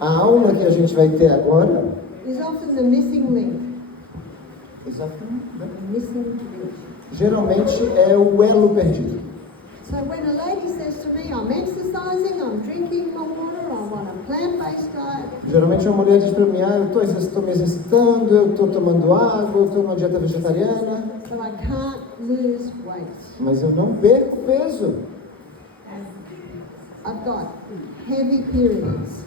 A aula que a gente vai ter agora is often the missing link. exatamente, The missing link. geralmente é o elo perdido. So when a lady says to me, I'm exercising, I'm drinking my water, I'm on a plant-based diet, Geralmente uma mulher diz para mim, eu estou me exercitando, eu estou tomando água, eu estou numa dieta vegetariana, but I can't lose weight. mas eu não perco peso. I've got heavy periods.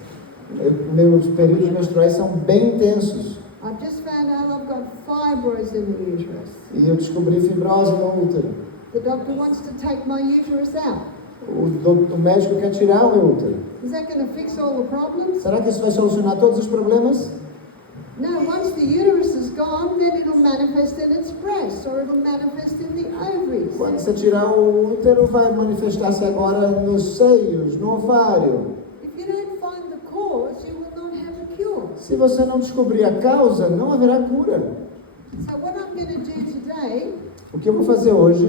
Meus períodos menstruais são bem intensos. I've just found out I've got fibroids in the uterus. E eu descobri fibrose no útero. The doctor wants to take my uterus out. O médico quer tirar o meu útero. Is that going to fix all the problems? Será que isso vai solucionar todos os problemas? No, once the uterus is gone, then it'll manifest in its breast or it'll manifest in the ovaries. Quando você tirar o útero, vai manifestar-se agora nos seios, no ovário. If you don't find the cause, you will not have a cure. Se você não descobrir a causa, não haverá cura. So what I'm going to do today, O que eu vou fazer hoje?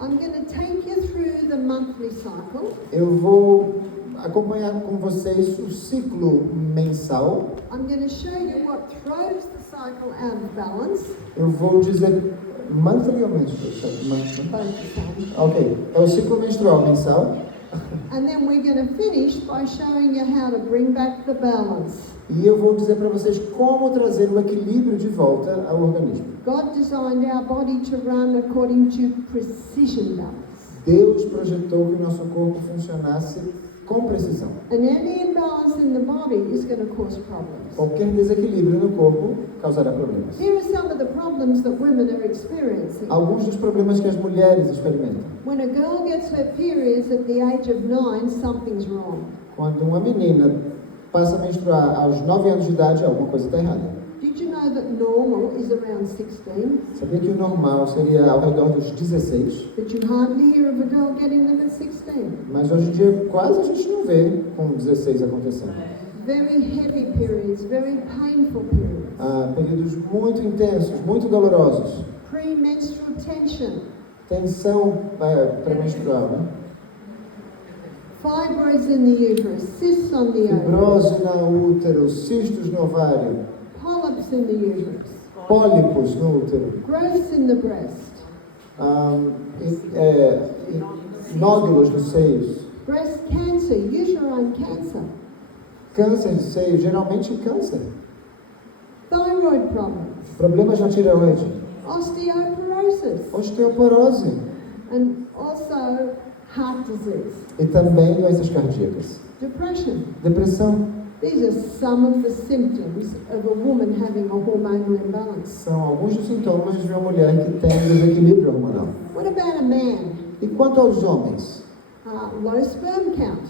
I'm going to take you through the monthly cycle. Eu vou acompanhar com vocês o ciclo mensal. I'm going to show you what throws the cycle out of balance. Eu vou dizer monthly ou menstrual? Monthly. Both the same. Ok, é o ciclo menstrual mensal. And then we're going to finish by showing you how to bring back the balance. E eu vou dizer para vocês como trazer o equilíbrio de volta ao organismo. God designed our body to run according to precision balance. Deus projetou que o nosso corpo funcionasse com precisão. And any imbalance in the body is going to cause problems. Qualquer desequilíbrio no corpo causará problemas. Here are some of the problems that women are experiencing. Alguns dos problemas que as mulheres experimentam. When a girl gets her periods at the age of 9, something's wrong. Quando uma menina passa a menstruar aos 9 anos de idade, alguma coisa está errada. Did you know that normal is around 16? Sabia que o normal seria ao redor dos 16, But you hardly hear of a girl getting them at 16. mas hoje em dia quase a gente não vê com 16 acontecendo. Very heavy periods, very painful periods. Períodos muito intensos, muito dolorosos. Premenstrual tension. Tensão pré-menstrual, né? Fibroids in the uterus, cysts on the ovary, Fibrose no útero, cistos no ovário, polyps in the uterus, pólipos no útero, growths in the breast, nódulos nos seios, breast cancer, uterine cancer, câncer de seio, geralmente câncer, thyroid problems, problemas na tireoide, osteoporosis, osteoporose and also heart disease, e também doenças cardíacas, depression. depressão. These are some of the symptoms of a woman having a hormonal imbalance. São alguns dos sintomas de uma mulher que tem desequilíbrio hormonal. What about a man? E quanto aos homens? Low sperm count.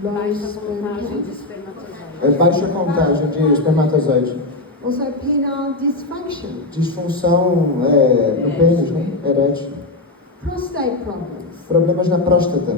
Low Baixa sperm contagem count. de espermatozoides. Baixa contagem de espermatozoide. Also penile dysfunction, Disfunção no pênis, né? Erétil. prostate problems. Problemas na próstata.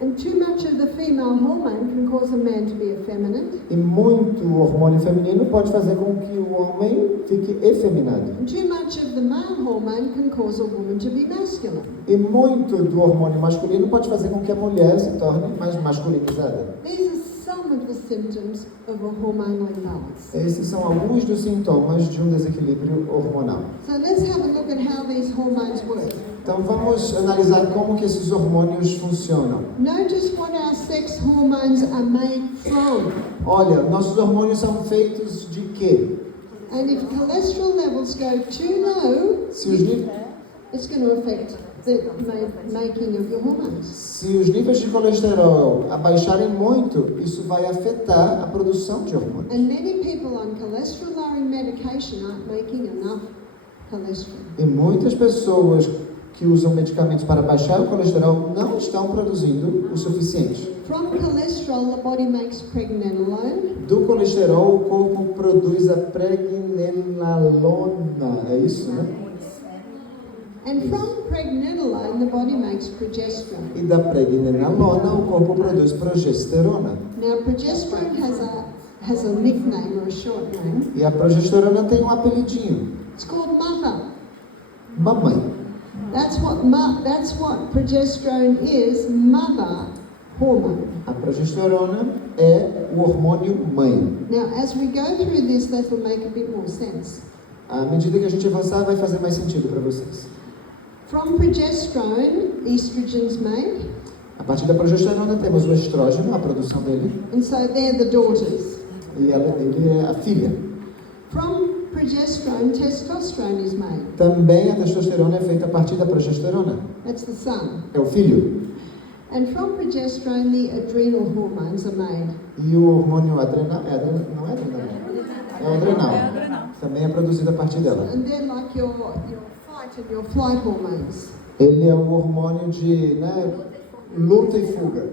And too much of the female hormone can cause a man to be effeminate. E muito hormônio feminino pode fazer com que o homem fique efeminado. And too much of the male hormone can cause a woman to be masculine. E muito do hormônio masculino pode fazer com que a mulher se torne mais masculinizada. These are some of the symptoms of a hormonal imbalance. Esses são alguns dos sintomas de um desequilíbrio hormonal. So let's have a look at how these hormones work. Então vamos analisar como que esses hormônios funcionam. Notice what our sex hormones are made from. Olha, nossos hormônios são feitos de quê? And if cholesterol levels go too low, Se os, ni- it's going to affect the making of your hormones. se os níveis de colesterol abaixarem muito, isso vai afetar a produção de hormônios. And many people on cholesterol-lowering medication aren't making enough cholesterol. E muitas pessoas que usam medicamentos para baixar o colesterol não estão produzindo o suficiente. From cholesterol, the body makes pregnenolone. Do colesterol, o corpo produz a pregnenolona, é isso, né? And from pregnenolone, the body makes progesterone. E da pregnenolona, o corpo produz progesterona. Now, progesterone has a nickname or a short name. E a progesterona tem um apelidinho, It's called mother. mamãe. That's what progesterone is, mother hormone. A progesterona é o hormônio mãe. Now, as we go through this, that will make a bit more sense. À medida que a gente avançar, vai fazer mais sentido para vocês. From progesterone, estrogen's made, A partir da progesterona temos o estrógeno, a produção dele, and so they're the daughters. e ele é a filha. From progesterone, testosterone is made. Também a testosterona é feita a partir da progesterona. That's the son. É o filho. And from progesterone, the adrenal hormones are made. E o hormônio adrenal, não é adrenal, é o adrenal. Também é produzido a partir dela. And they're like your fight and your flight hormones. Ele é o hormônio de luta e fuga.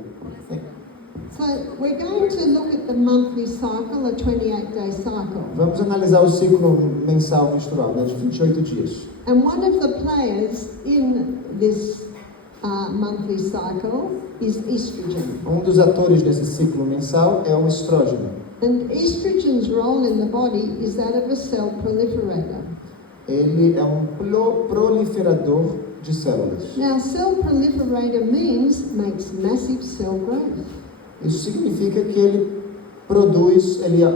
So we're going to look at the monthly cycle, a 28-day cycle. Vamos analisar o ciclo mensal menstrual, de 28 dias. And one of the players in this monthly cycle is estrogen. Um dos atores desse ciclo mensal é o estrógeno. And estrogen's role in the body is that of a cell proliferator. Ele é um proliferador de células. Now, cell proliferator makes massive cell growth. Isso significa que ele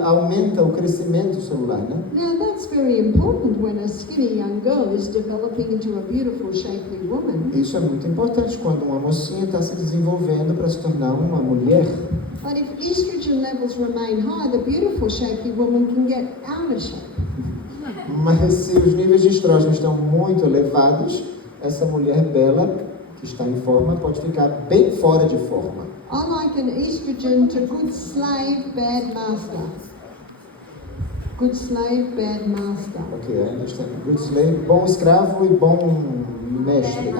aumenta o crescimento celular, né? Now, that's very important when a skinny young girl is developing into a beautiful, shapely woman. Isso é muito importante quando uma mocinha está se desenvolvendo para se tornar uma mulher. But if estrogen levels remain high, the beautiful, shapely woman can get out of shape. Mas se os níveis de estrógeno estão muito elevados, essa mulher bela que está em forma pode ficar bem fora de forma. I liken estrogen to good slave, bad master. Good slave, bad master. Ok, I understand. Good slave, bom escravo e bom mestre.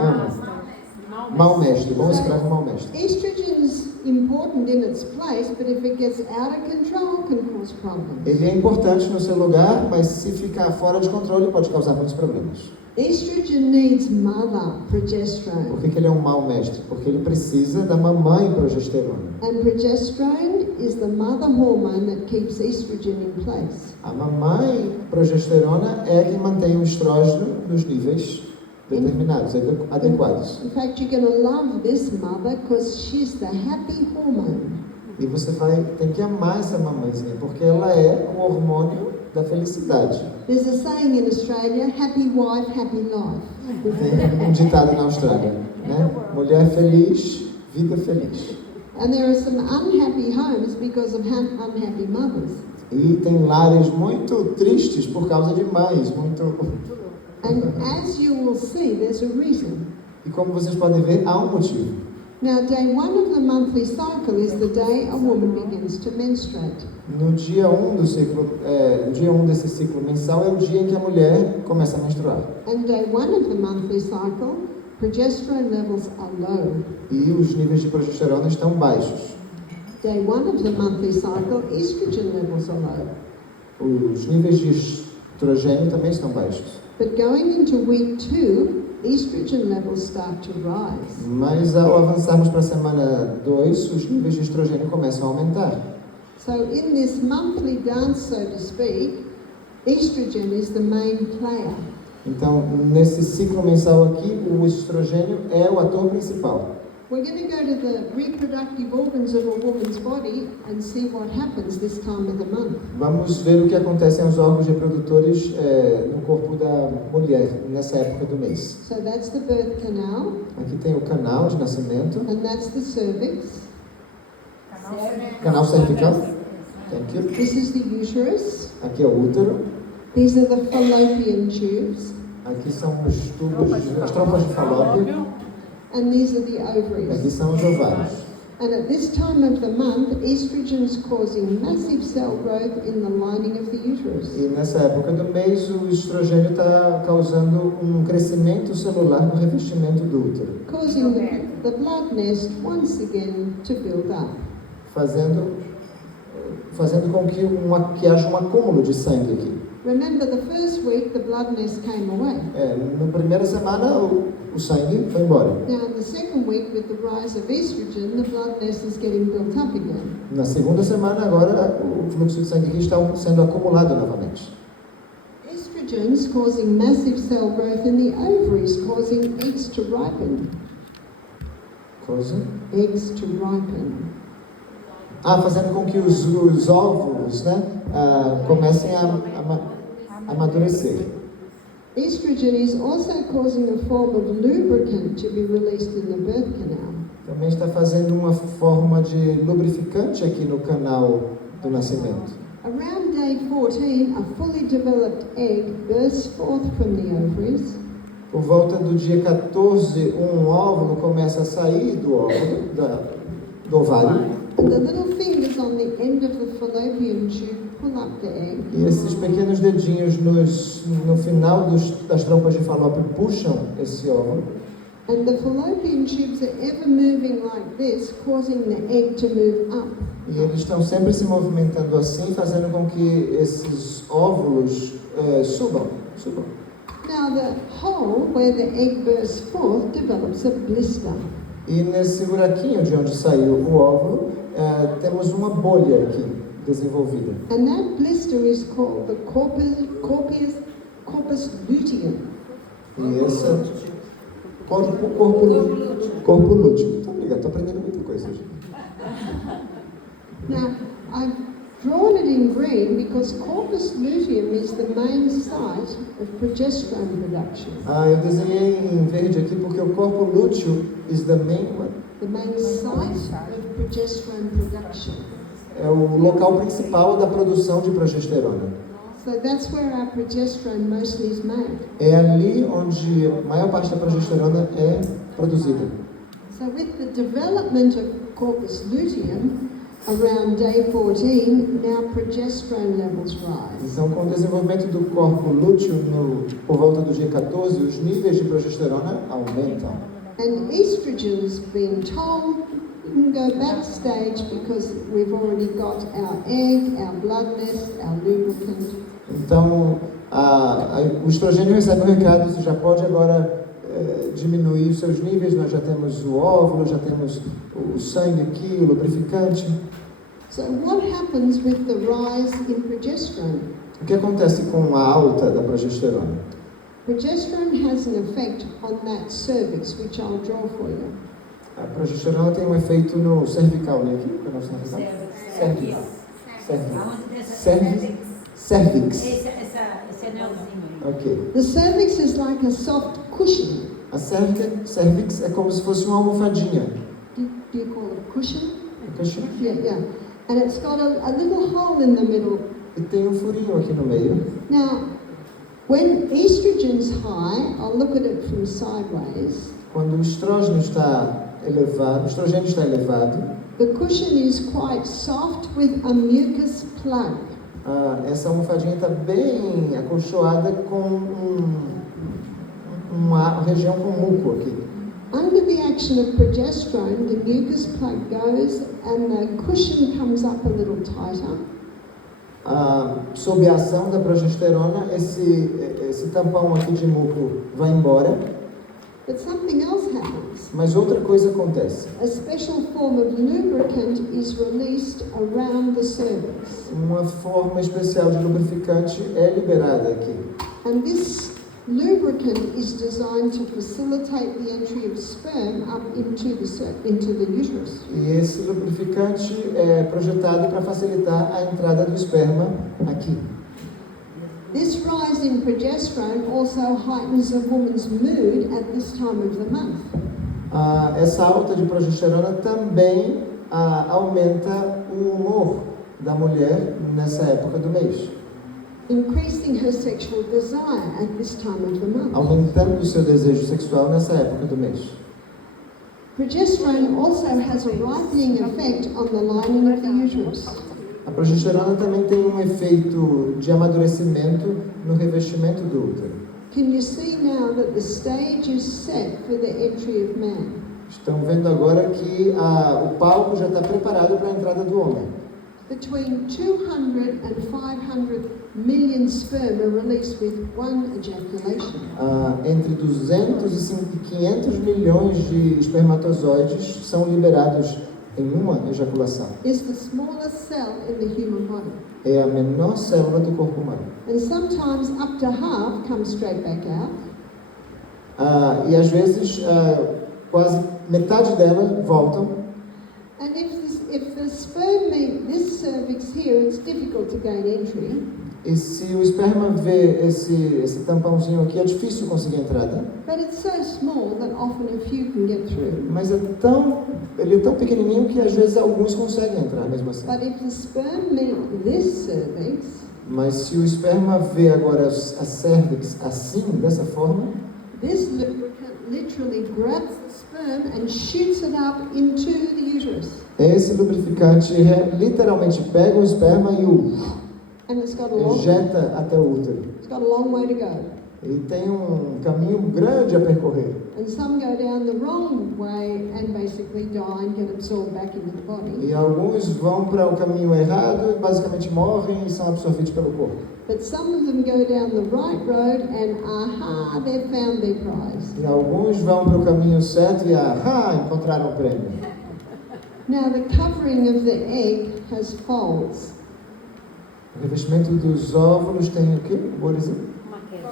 Mau mestre, bom escravo, mau mestre. Estrogen's important in its place, but if it gets out of control, can cause problems. Ele é importante no seu lugar, mas se ficar fora de controle pode causar muitos problemas. Estrogen needs mother progesterone. Por que ele é um mau mestre? Porque ele precisa da mamãe progesterona. And progesterone is the mother hormone that keeps estrogen in place. A mamãe progesterona é quem mantém o estrógeno nos níveis determinados, adequados. In fact, you're going to love this mother because she's the happy hormone. E você tem que amar essa mamãezinha, porque ela é o hormônio da felicidade. There's a saying in Australia, happy wife, happy life. Tem um ditado na Austrália, né? Mulher feliz, vida feliz. And there are some unhappy homes because of unhappy mothers. E tem lares muito tristes por causa de mães, muito... And as you will see, there's a reason. E como vocês podem ver, há um motivo. Now, day 1 of the monthly cycle is the day a woman begins to menstruate. No dia 1 do ciclo, dia 1 desse ciclo mensal é o dia em que a mulher começa a menstruar. And day 1 of the monthly cycle, progesterone levels are low. E os níveis de progesterona estão baixos. Day 1 of the monthly cycle, estrogen levels are low. Os níveis de estrogênio também estão baixos. But going into week 2, estrogen levels start to rise. Mas ao avançarmos para a semana 2, os níveis de estrogênio começam a aumentar. So in this monthly dance, so to speak, estrogen is the main player. Então, nesse ciclo mensal aqui, o estrogênio é o ator principal. We're going to go to the reproductive organs of a woman's body and see what happens this time of the month. Vamos ver o que acontece aos órgãos reprodutores no corpo da mulher nessa época do mês. So that's the birth canal, Aqui tem o canal de nascimento, and that's the cervix. canal cervical. Thank you. This is the uterus. Aqui é o útero. These are the fallopian tubes. Aqui são os tubos, as trompas de falópio. And these are the Aqui ovaries. são os ovários. And at this time of the month, estrogen is causing massive cell growth in the lining of the uterus. E nessa época do mês, o estrogênio está causando um crescimento celular no revestimento do útero, Causing the blood nest once again to build up. fazendo com que haja um acúmulo de sangue aqui. Remember, the first week the blood nest came away. Na primeira semana, o sangue foi embora. Now, in the second week, with the rise of estrogen, the blood nest is getting built up again. Na segunda semana, agora, o fluxo de sangue aqui está sendo acumulado novamente. Estrogen is causing massive cell growth in the ovaries, causing eggs to ripen. Causing? eggs to ripen. Fazendo com que os óvulos, né, comecem a amadurecer. Estrogen is also causing a form of lubricant to be released in the birth canal. Também está fazendo uma forma de lubrificante aqui no canal do nascimento. Around day 14, a fully developed egg bursts forth from the ovaries. Por volta do dia 14, um óvulo começa a sair do ovário. And the little fingers on the end of the fallopian tube pull up the egg. E esses pequenos dedinhos no final das trompas de falópio puxam esse óvulo. And the fallopian tubes are ever moving like this, causing the egg to move up. E eles estão sempre se movimentando assim, fazendo com que esses óvulos subam. Now the hole where the egg bursts forth develops a blister. E nesse buraquinho de onde saiu o óvulo, temos uma bolha aqui desenvolvida. And that blister is called the corpus luteum. E esse corpo lúteo. Muito obrigado, estou aprendendo muita coisa hoje. Now, I've drawn it in green because corpus luteum is the main site of progesterone production. Eu desenhei em verde aqui porque o corpo lúteo is the main one. The main site of progesterone production. É o local principal da produção de progesterona. So that's where our progesterone mostly is made. É ali onde a maior parte da progesterona é produzida. So with the development of corpus luteum, around day 14, now progesterone levels rise. Então, com o desenvolvimento do corpo lúteo por volta do dia 14, os níveis de progesterona aumentam. And estrogen's been told you can go backstage because we've already got our egg, our bloodless, our lubricant. Então, o estrogênio recebe o recado, você já pode agora diminuir os seus níveis, nós já temos o óvulo, já temos o sangue aqui, o lubrificante. So what happens with the rise in progesterone? O que acontece com a alta da progesterona? Progesterone has an effect on that cervix, which I'll draw for you. A progesterona tem um efeito no cervical, né? Aqui, no nosso cervical? Cervix. Esse anelzinho aí. Ok. The cervix is like a soft cushion. A cervix é como se fosse uma almofadinha. Do you call it a cushion? Cushion. Yeah. And it's got a little hole in the middle. E tem um furinho aqui no meio. Now, when estrogen's high, I'll look at it from sideways. Quando o estrogênio está elevado, The cushion is quite soft with a mucus plug. Essa almofadinha está bem acolchoada com uma região com muco aqui. Under the action of progesterone, the mucus plug goes and the cushion comes up a little tighter. Sob a ação da progesterona, esse tampão aqui de muco vai embora. But something else happens. Mas outra coisa acontece. A special form of lubricant is released around the cervix. Uma forma especial de lubrificante é liberada aqui. And this lubricant is designed to facilitate the entry of sperm up into the uterus. E esse lubrificante é projetado para facilitar a entrada do esperma aqui. This rise in progesterone also heightens a woman's mood at this time of the month. Essa alta de progesterona também aumenta o humor da mulher nessa época do mês. Increasing her sexual desire at this time of the month. Aumentando o seu desejo sexual nessa época do mês. Progesterone also has a ripening effect on the lining of the uterus. A progesterona também tem um efeito de amadurecimento no revestimento do útero. Can you see now that the stage is set for the entry of man? Estão vendo agora que o palco já está preparado para a entrada do homem. Between 200 and 500 million sperm are released with one ejaculation. Entre 200 e 500 milhões de espermatozoides são liberados em uma ejaculação. It's the smallest cell in the human body. É a menor célula do corpo humano. And sometimes up to half comes straight back out. E às vezes quase metade dela voltam. And if the sperm meet this cervix here, it's difficult to gain entry. E se o esperma vê esse tampãozinho aqui, é difícil conseguir entrada. But it's so small that often a few can get through. Mas ele é tão pequenininho que às vezes alguns conseguem entrar mesmo assim. But if the sperm meet this cervix, Mas se o esperma vê agora a cervix assim, dessa forma, this lubricant literally grabs the sperm and shoots it up into the uterus. esse lubrificante literalmente pega o esperma e And it's got a ejeta até o útero. long way to go. E tem um caminho grande a percorrer. And some go down the wrong way and basically die and get absorbed back into the body. E alguns vão para o caminho errado e basicamente morrem e são absorvidos pelo corpo. But some of them go down the right road and aha, they've found their prize. E alguns vão para o caminho certo e encontraram o prêmio. Now the covering of the egg has folds. O revestimento dos óvulos tem o quê? What is it?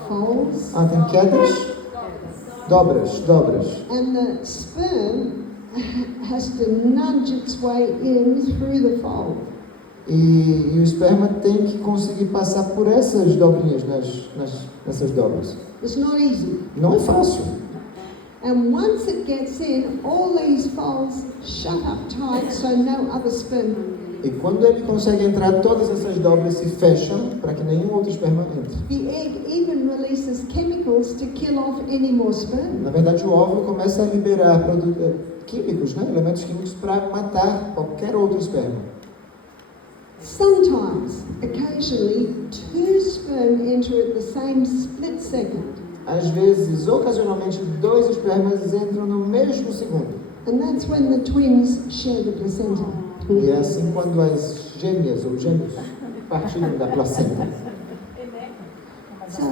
Folds. Tem quedas? Dobras. And the sperm has to nudge its way in through the fold. E o esperma tem que conseguir passar por essas dobrinhas, nessas dobras. It's not easy. Não é fácil. And once it gets in, all these folds shut up tight so no other sperm can get in. E quando ele consegue entrar, todas essas dobras se fecham para que nenhum outro esperma entre. The egg even releases chemicals to kill off any more sperm. Na verdade, o óvulo começa a liberar químicos, elementos químicos para matar qualquer outro esperma. Sometimes, occasionally, two sperm enter at the same split second. Às vezes, ocasionalmente, 2 espermas entram no mesmo segundo. And that's when the twins share the placenta. E é assim quando as gêmeas ou gêmeos partilham da placenta. So,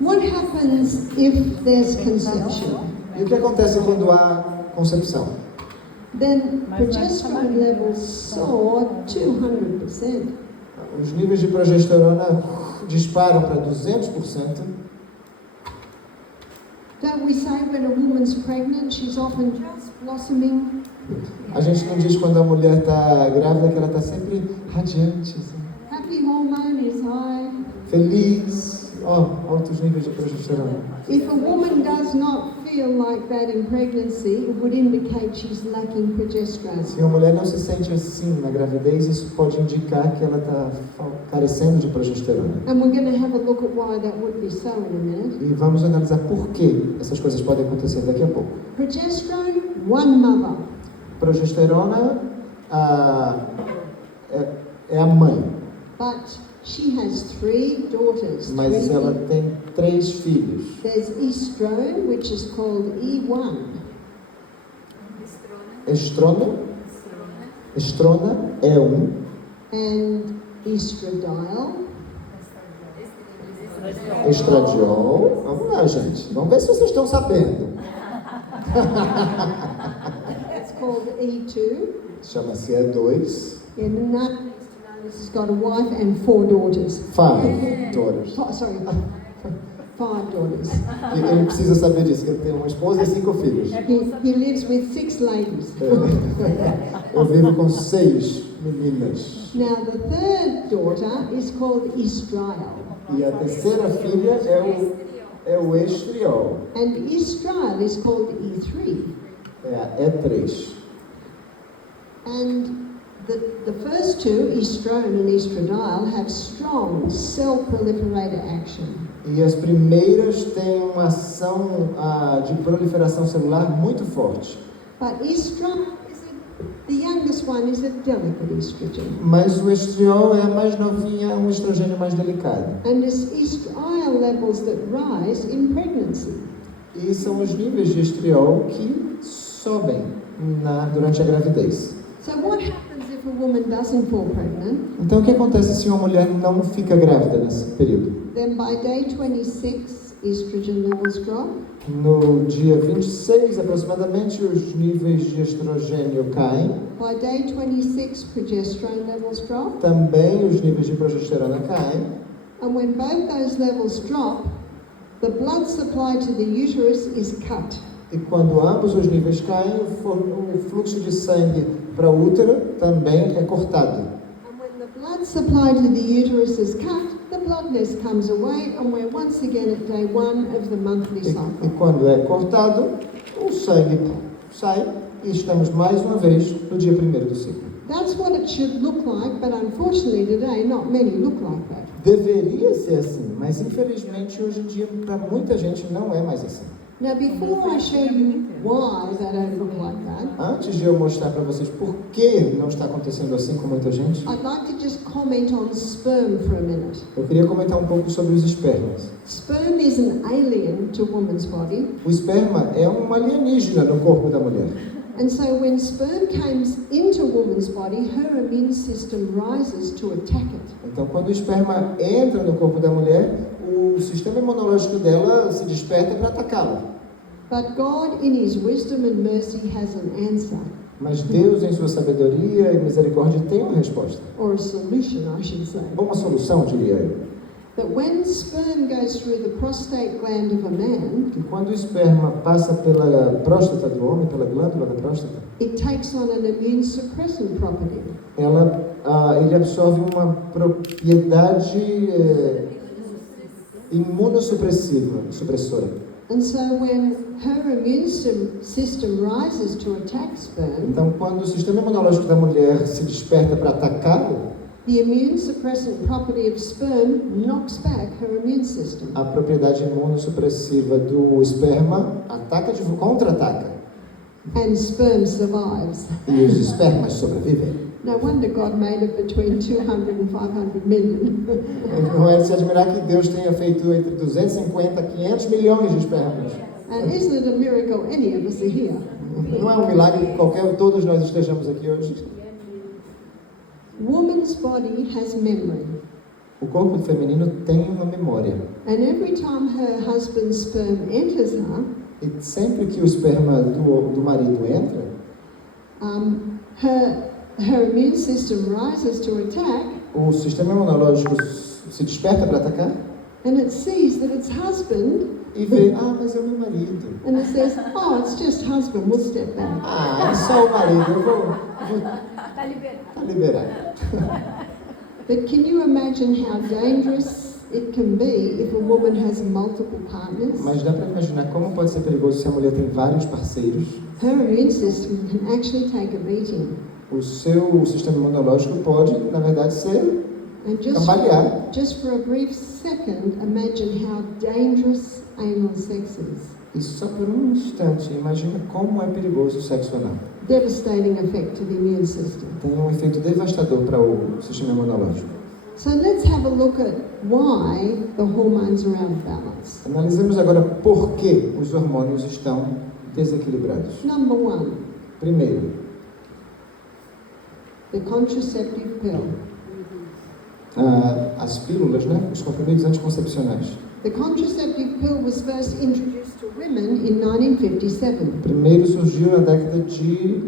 what happens if there's conception? E o que acontece quando há concepção? Then progesterone levels soar 200%. Os níveis de progesterona disparam para 200%. Don't we say when a woman's pregnant, she's often just blossoming? A gente não diz quando a mulher está grávida que ela está sempre radiante, assim, Happy hormone is high. feliz, altos níveis de progesterona. If a woman does not feel like that in pregnancy, it would indicate she's lacking progesterone. Se uma mulher não se sente assim na gravidez, isso pode indicar que ela está carecendo de progesterona. And we're going to have a look at why that would be so in a minute. E vamos analisar por que essas coisas podem acontecer daqui a pouco. Progesterone, one mother. Progesterona é a mãe, But she has 3 daughters. mas ela tem 3 filhos. There's estrone, which is called E1. Estrona é um. And estradiol. Estradiol. Vamos lá, gente. Vamos ver se vocês estão sabendo. It's called E2. Chama-se E2. And none needs to know this has got a wife and 4 daughters. 5 daughters. Sorry, 5 daughters. E ele precisa saber disso, que ele tem uma esposa e 5 filhos. He lives with 6 ladies. Eu vivo com 6 meninas. Now the 3rd daughter is called estriol. E a terceira filha é o estriol. And estriol is called E3. É a E3. And the first 2, estrone and estradiol, have strong cell-proliferator action. E as primeiras têm uma ação de proliferação celular muito forte. But estrone, the youngest one, is a delicate estrogen. Mas o estriol é a mais novinha, é um estrogênio mais delicado. And it's estriol levels that rise in pregnancy. E são os níveis de estriol que sobem durante a gravidez. So what happens if a woman doesn't fall pregnant? Então, o que acontece se uma mulher não fica grávida nesse período? Then by day 26, estrogen levels drop. No dia 26, aproximadamente, os níveis de estrogênio caem. By day 26, progesterone levels drop. Também os níveis de progesterona caem. And when both those levels drop, the blood supply to the uterus is cut. E quando ambos os níveis caem, o fluxo de sangue para o útero também é cortado. And when the blood supply to the uterus is cut, the bloodness comes away, and we're once again at day 1 of the monthly E cycle. quando é cortado, o sangue sai e estamos mais uma vez no dia 1º do ciclo. That's what it should look like, but unfortunately today not many look like that. Deveria ser assim, mas infelizmente hoje em dia para muita gente não é mais assim. Now before I show you why they don't look like that, Antes de eu mostrar para vocês por que não está acontecendo assim com muita gente, I'd like to just comment on sperm for a minute. eu queria comentar um pouco sobre os espermas. Sperm is an alien to woman's body, O esperma é um alienígena no corpo da mulher. and so when sperm comes into woman's body, her immune system rises to attack it. Então, quando o esperma entra no corpo da mulher, o sistema imunológico dela se desperta para atacá-la. But God, in His wisdom and mercy, has an answer, Mas Deus, em sua sabedoria e misericórdia, tem uma resposta. or a solution, I should say. Ou uma solução, diria eu. That when sperm goes through the prostate gland of a man, Que quando o esperma passa pela próstata do homem, pela glândula da próstata, it takes on an immune suppressant property. ele absorve uma propriedade imunossupressora. And so when her immune system rises to attack sperm, Então, quando o sistema imunológico da mulher se desperta para atacá-lo, the immune suppressant property of sperm knocks back her immune system. a propriedade imunossupressiva do esperma contra-ataca. And sperm survives. E os espermas sobrevivem. No wonder God made it between 200 and 500 million. Não é de se admirar que Deus tenha feito entre 250 e 500 milhões de espermas. And isn't it a miracle any of us are here? Não é um milagre que todos nós estejamos aqui hoje. Woman's body has memory. O corpo feminino tem uma memória. And every time her husband's sperm enters her, E sempre que o esperma do marido entra, her immune system rises to attack, o sistema imunológico se desperta para atacar and it sees that it's husband, e vê, mas é o meu marido. and it says, oh, it's just husband, we'll step back. É só o marido, eu vou Está liberado. tá liberado. But can you imagine how dangerous it can be if a woman has multiple partners? Mas dá para imaginar como pode ser perigoso se a mulher tem vários parceiros. Her immune system can actually take a beating. O seu sistema imunológico pode, na verdade, ser And cambalear. just for a brief second, imagine how dangerous anal sex is. E só por um instante, imagina como é perigoso o sexo anal. Devastating effect to the immune system. Tem um efeito devastador para o sistema imunológico. So let's have a look at why the hormones are out of balance. Analisemos agora por que os hormônios estão desequilibrados. Number 1, Primeiro, the contraceptive pill. as pílulas, né? Os comprimidos anticoncepcionais. The contraceptive pill was first introduced to women in 1957. Primeiro surgiu na década de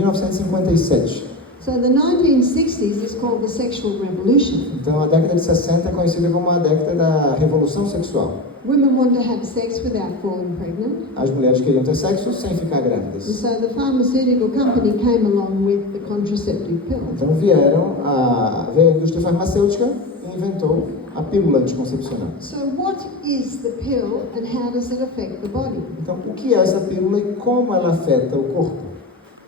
1957. So the 1960s is called the sexual revolution. Então a década de 60 é conhecida como a década da revolução sexual. Women want to have sex without falling pregnant. As mulheres queriam ter sexo sem ficar And grávidas. so the pharmaceutical company came along with the contraceptive pill. Então veio a indústria farmacêutica e inventou a pílula anticoncepcional. So what is the pill and how does it affect the body? Então o que é essa pílula e como ela afeta o corpo?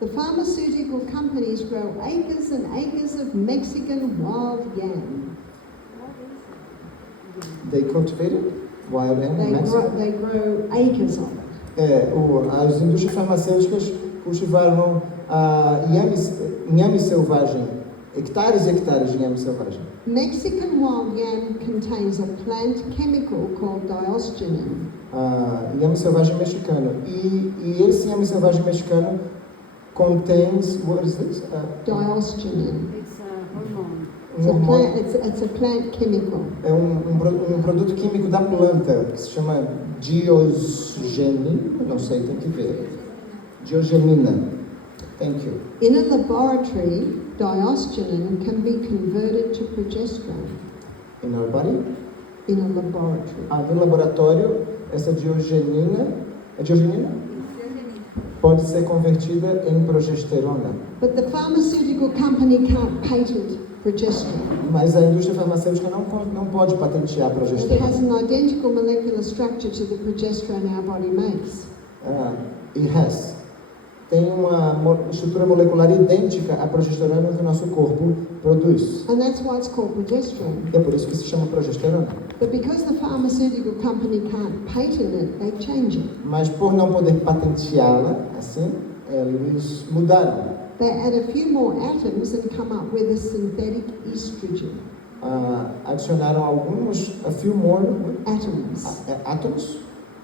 The pharmaceutical companies grow acres and acres of Mexican wild yam. They cultivated wild They animals. grow acres of it. As indústrias farmacêuticas cultivaram inhame selvagem, hectares e hectares de inhame selvagem. Mexican wild yam contains a plant chemical called diosgenin. Inhame selvagem mexicano. E esse inhame selvagem mexicano contém, what is this? Diosgenin. It's a hormone. It's a plant chemical. É um produto químico da planta que se chama diosgenina, não sei, tem que ver. Diogenina. Thank you. In a laboratory, diosgenin can be converted to progesterone. In our body? in a laboratory. No laboratório, essa diogenina, pode ser convertida em progesterona. But the pharmaceutical company can't patent progesterone. Mas a indústria farmacêutica não pode patentear It progesterona. has an identical molecular structure to the progesterone our body makes. Tem uma estrutura molecular idêntica à progesterona que o nosso corpo produz. And that's why it's called progesterone. É por isso que se chama progesterona. But because the pharmaceutical company can't patent it, they change it. Mas por não poder patenteá-la, assim, eles mudaram. They add a few more atoms and come up with a synthetic estrogen. Adicionaram a few more Atoms.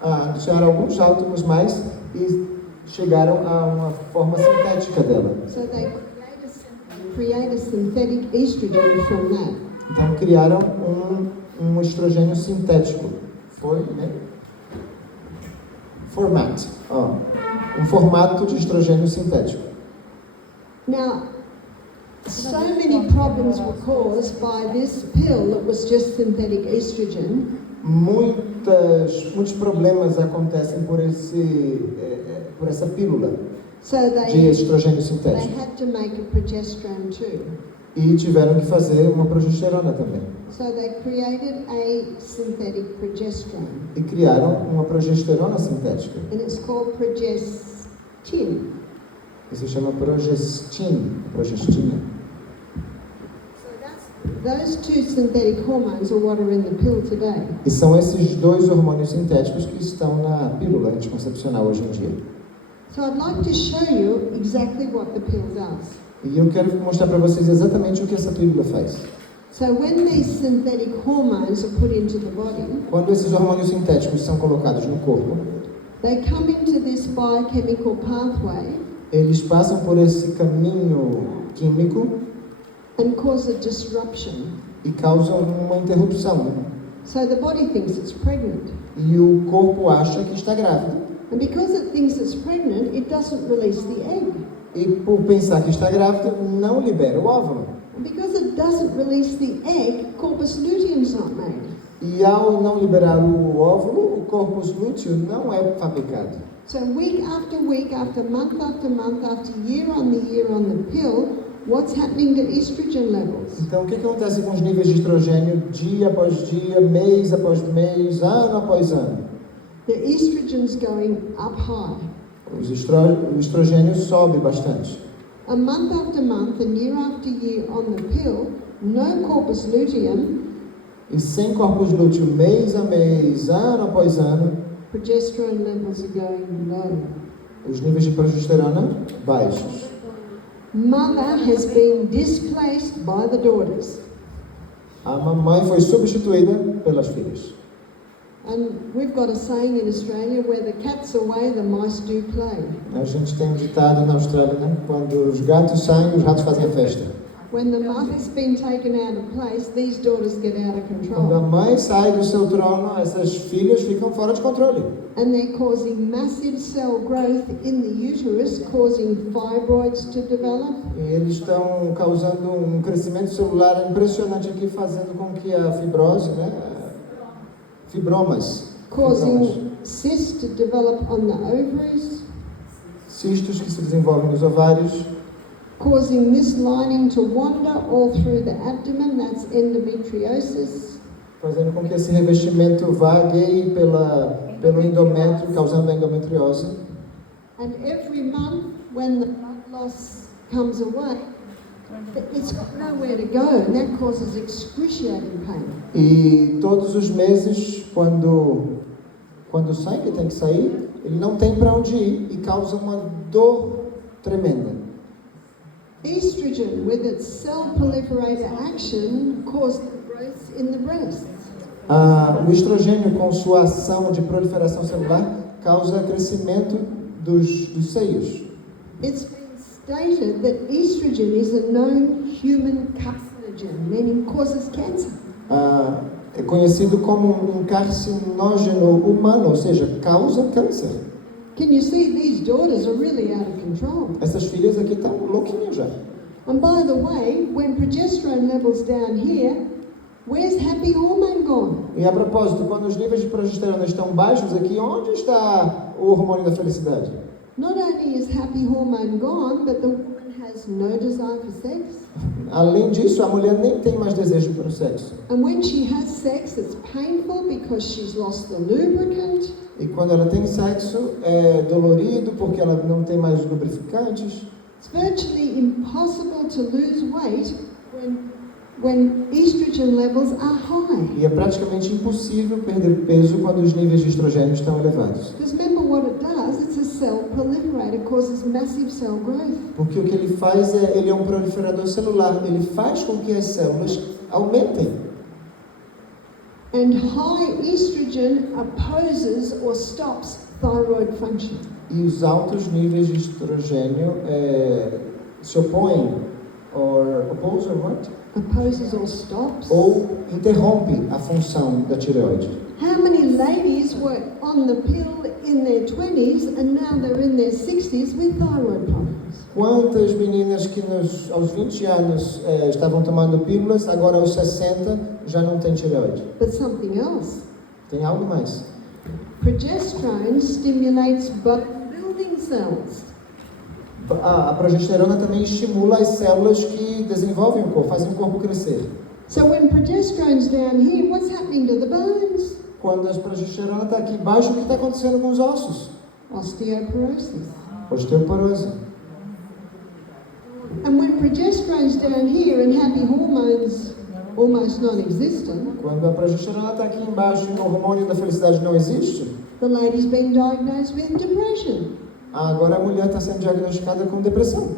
adicionaram alguns átomos mais e chegaram a uma forma sintética dela. So they create a synthetic estrogen from that. Então criaram um estrogênio sintético. Format. Um formato de estrogênio sintético. Now, so many problems were caused by this pill that was just synthetic estrogen. Muitos problemas acontecem por essa pílula So de estrogênio they sintético. had to make a progesterone too. E tiveram que fazer uma progesterona também. So they created a synthetic progesterone. E criaram uma progesterona sintética. And it's called progestin. Isso se chama progestina. Those two synthetic hormones are what are in the pill today. E são esses dois hormônios sintéticos que estão na pílula anticoncepcional hoje em dia. So I'd like to show you exactly what the pill does. E eu quero mostrar para vocês exatamente o que essa pílula faz. So when these synthetic hormones are put into the body, Quando esses hormônios sintéticos são colocados no corpo, they come into this biochemical pathway eles passam por esse caminho químico and cause a disruption. e causam uma interrupção. So the body thinks it's pregnant. E o corpo acha que está grávida. And because it thinks it's pregnant, it doesn't release the egg. E por pensar que está grávida, não libera o óvulo. And because it doesn't release the egg, corpus luteum's not made. E ao não liberar o óvulo, o corpus lúteo não é fabricado. So week, after month, after year on the pill, what's happening to estrogen levels? Então, o que acontece com os níveis de estrogênio dia após dia, mês após mês, ano após ano? The estrogen's going up high. O estrogênio sobe bastante. A month after month and year after year on the pill, no corpus luteum, E sem corpus lúteo, mês a mês, ano após ano, progesterone levels are going low. os níveis de progesterona baixos. Mother has been displaced by the daughters. A mamãe foi substituída pelas filhas. And we've got a saying in Australia, where the cat's away, the mice do play. A gente tem um ditado na Austrália, né? Quando os gatos saem, os ratos fazem a festa. When the mother's been taken out of place, these daughters get out of Quando a control. mãe sai do seu trono, essas filhas ficam fora de controle. And they're causing massive cell growth in the uterus, causing fibroids to develop. E eles estão causando um crescimento celular impressionante aqui, fazendo com que a fibrose, né? Fibromas, Causing cysts to develop on the ovaries, cistos que se desenvolvem nos ovários, causing this lining to wander all through the abdomen, that's endometriosis. fazendo com que esse revestimento vague pelo endométrio, causando a endometriose. And every month, when the blood loss comes away, it's got nowhere to go, and that causes excruciating pain. E todos os meses, quando o sangue tem que sair, ele não tem para onde ir e causa uma dor tremenda. Estrogen, with its cell proliferator action, causes growth in the breasts. O estrogênio, com sua ação de proliferação celular, causa crescimento dos seios. It's been stated that estrogen is a known human carcinogen, meaning causes cancer. É conhecido como um carcinógeno humano, ou seja, causa câncer. Can you see these daughters are really out of control? Essas filhas aqui estão louquinhas já. And by the way, when progesterone levels down here, Where's happy hormone gone? E a propósito, quando os níveis de progesterona estão baixos aqui, onde está o hormônio da felicidade? Not only is happy hormone gone, but the woman has no desire for sex. Além disso, a mulher nem tem mais desejo pelo sexo. And when she has sex, it's painful because she's lost the lubricant. E quando ela tem sexo, é dolorido porque ela não tem mais lubrificantes. It's virtually impossible to lose weight when estrogen levels are high. E é praticamente impossível perder peso quando os níveis de estrogênio estão elevados. Because remember what it does, it's a cell proliferator, causes massive cell growth. Porque o que ele faz ele é um proliferador celular, ele faz com que as células aumentem. And high estrogen opposes or stops thyroid function. E os altos níveis de estrogênio se opõem, oppose or what? Opposes or stops. Ou interrompe a função da tireoide. How many ladies were on the pill in their 20s and now they're in their 60s with thyroid problems? Quantas meninas que aos 20 anos estavam tomando pílulas, agora aos 60 já não tem tireoide? But something else. Tem algo mais. Progesterone stimulates blood building cells. A progesterona também estimula as células que desenvolvem o corpo, fazem o corpo crescer. So when progesterone's down here, what's happening to the bones? Quando a progesterona está aqui embaixo, o que está acontecendo com os ossos? Osteoporosis. Osteoporose. And when progesterone's down here and happy hormones almost non-existent, Quando a progesterona está aqui embaixo e o hormônio da felicidade não existe, the lady's been diagnosed with depression. agora a mulher está sendo diagnosticada com depressão.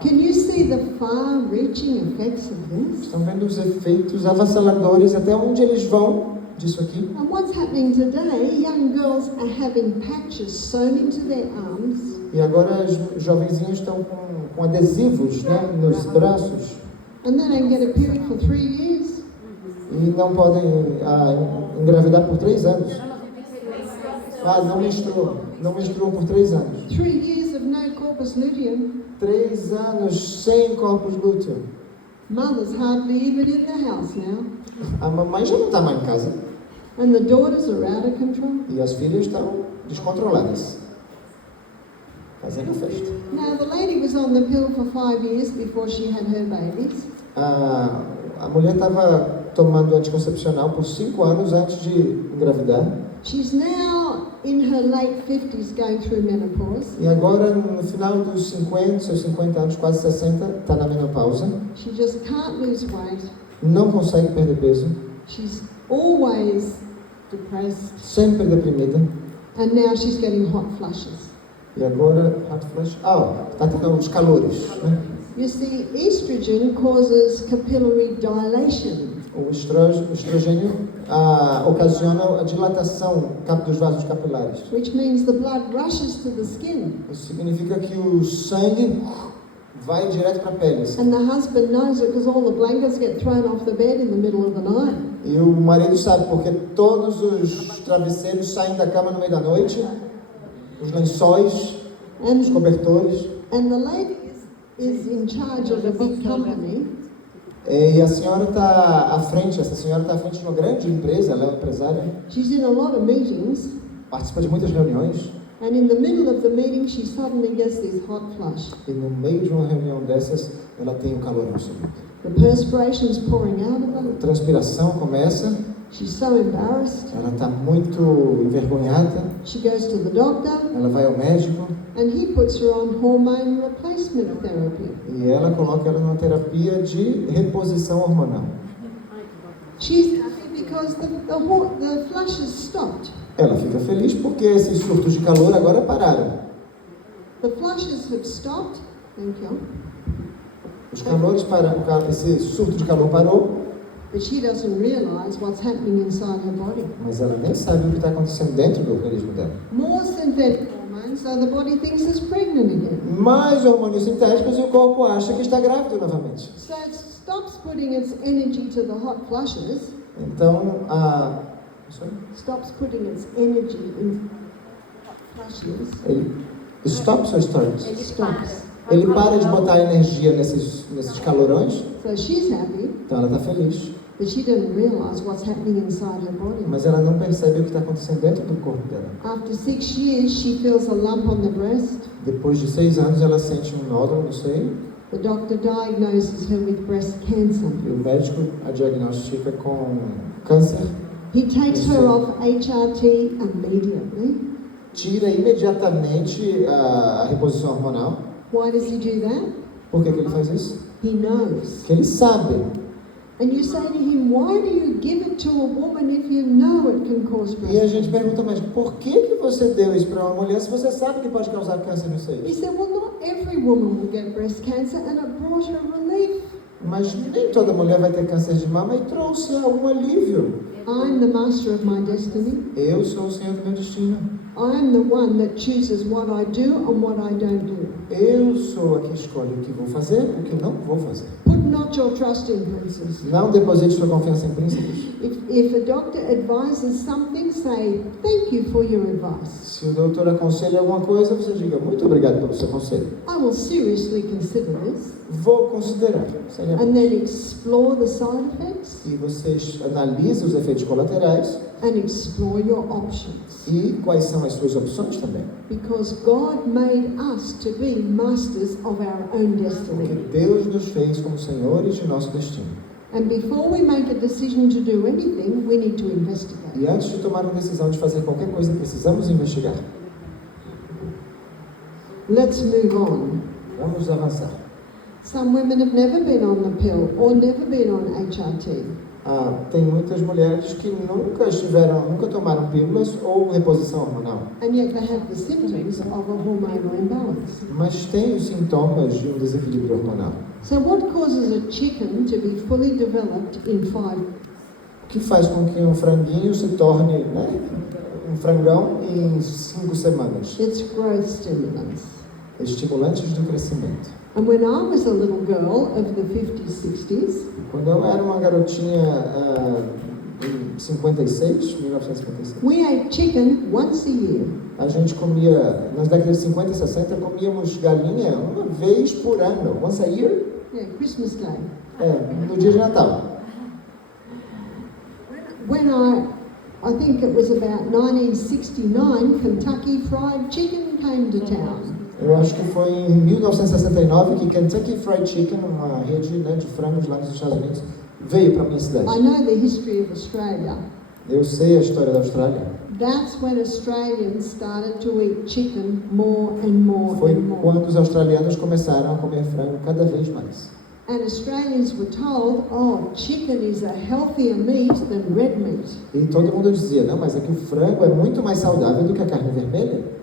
Can you see the far-reaching effects of this? Estão vendo os efeitos avassaladores até onde eles vão disso aqui? And what's happening today, young girls are having patches sewn into their arms. E agora os jovenzinhos estão com adesivos, né, nos braços And they don't get a period for 3 years. e não podem engravidar por 3 anos. Não menstruam por 3 anos. 3 years of no corpus luteum. 3 anos sem corpus lúteo. Mother's hardly even in the house now. A mamãe já não está mais em casa And the daughters are out of control. e as filhas estão descontroladas, fazendo festa. Now, the lady was on the pill for 5 years before she had her babies. A mulher estava tomando anticoncepcional por 5 anos antes de engravidar. She's now in her late 50s going through menopause. E agora, no final dos 50, seus 50 anos, quase 60, está na menopausa. She just can't lose weight. Não consegue perder peso. She's always depressed. Sempre deprimida. And now she's getting hot flushes. E agora, hot flash. Está tendo os calores, né? You see, estrogen causes capillary dilation. O estrogênio ocasiona a dilatação dos vasos capilares. Which means the blood rushes to the skin. Isso significa que o sangue vai direto para a pele. And the husband knows it because all the blankets get thrown off the bed in the middle of the night. E o marido sabe porque todos os travesseiros saem da cama no meio da noite, os lençóis, os cobertores. And the lady is in charge of a big company. E a senhora está à frente, essa senhora está à frente de uma grande empresa, ela é uma empresária, She's in a lot of meetings. participa de muitas reuniões. And in the middle of the meeting, she suddenly gets this hot flush. E no meio de uma reunião dessas, ela tem um calor absoluto. The perspiration's pouring out of A her. transpiração começa, She's so embarrassed. ela está muito envergonhada, She goes to the doctor, ela vai ao médico and he puts her on hormone replacement therapy. e ela coloca ela numa terapia de reposição hormonal. She's happy because the flush has stopped. Ela fica feliz porque esses surtos de calor agora pararam. The flushes have stopped. Thank you. Os calores pararam, esse surto de calor parou, But she doesn't realize what's happening inside her body. mas ela nem sabe o que está acontecendo dentro do organismo dela. More synthetic hormones, so the body thinks it's pregnant again. Mais hormônios sintéticos e o corpo acha que está grávido novamente. So it stops putting its energy to the hot flushes, Então, stops putting its energy in hot flushes, ele stops ou starts? Ele stops. Ele para de botar energia nesses calorões, So she's happy, então ela está feliz. but she doesn't realize what's happening inside her body. Mas ela não percebe o que está acontecendo dentro do corpo dela. After 6 years, she feels a lump on the breast. Depois de 6 anos, ela sente um nódulo no seio The doctor diagnoses her with breast cancer. e o médico a diagnostica com câncer. He takes her off HRT immediately. Tira imediatamente a reposição hormonal. Why does he do that? Por que ele faz isso? He knows. Porque ele sabe. And you say to him, why do you give it to a woman if you know it can cause breast E a cancer? gente pergunta, mas por que você deu isso para uma mulher se você sabe que pode causar câncer no seio? He said, well, not every woman will get breast cancer, and it brought her relief. Mas nem toda mulher vai ter câncer de mama e trouxe algum alívio. I'm the master of my destiny. Eu sou o senhor do meu destino. I'm the one that chooses what I do and what I don't do. Eu sou a que escolhe o que vou fazer e o que não vou fazer. Put not your trust in princes. Não deposite sua confiança em príncipes. If a doctor advises something, say, thank you for your advice. Se o doutor aconselha alguma coisa, você diga, muito obrigado pelo seu conselho. I will seriously consider this. Vou considerar. And then explore the side effects E você analisa os efeitos colaterais and explore your options. e quais são as suas opções também. Because God made us to be masters of our own destiny. Porque Deus nos fez como senhores de nosso destino. And before we make a decision to do anything, we need to investigate. E antes de tomar uma decisão de fazer qualquer coisa, precisamos investigar. Let's move on. Vamos avançar. Some women have never been on the pill or never been on HRT. Tem muitas mulheres que nunca tomaram pílulas ou reposição hormonal, And yet they have the symptoms of a hormonal imbalance. mas têm os sintomas de um desequilíbrio hormonal. So what causes a chicken to be fully developed in 5? O que faz com que um franguinho se torne, um frangão em 5 semanas? It's growth stimulants. Estimulantes do crescimento. And when I was a little girl of the 50s, 60s, Quando eu era uma garotinha em 1956, we ate chicken once a year. a gente comia, nas décadas de 50 e 60, comíamos galinha uma vez por ano, once a year, Yeah, Christmas Day. no dia de Natal. When I think it was about 1969, Kentucky Fried Chicken came to town. Eu acho que foi em 1969 que Kentucky Fried Chicken, uma rede de frangos lá nos Estados Unidos, veio para a minha cidade. I know the history of Australia. Eu sei a história da Austrália. That's when Australians started to eat chicken more and more Foi and more. quando os australianos começaram a comer frango cada vez mais. And Australians were told, oh, chicken is a healthier meat than red meat. E todo mundo dizia, não, mas é que o frango é muito mais saudável do que a carne vermelha.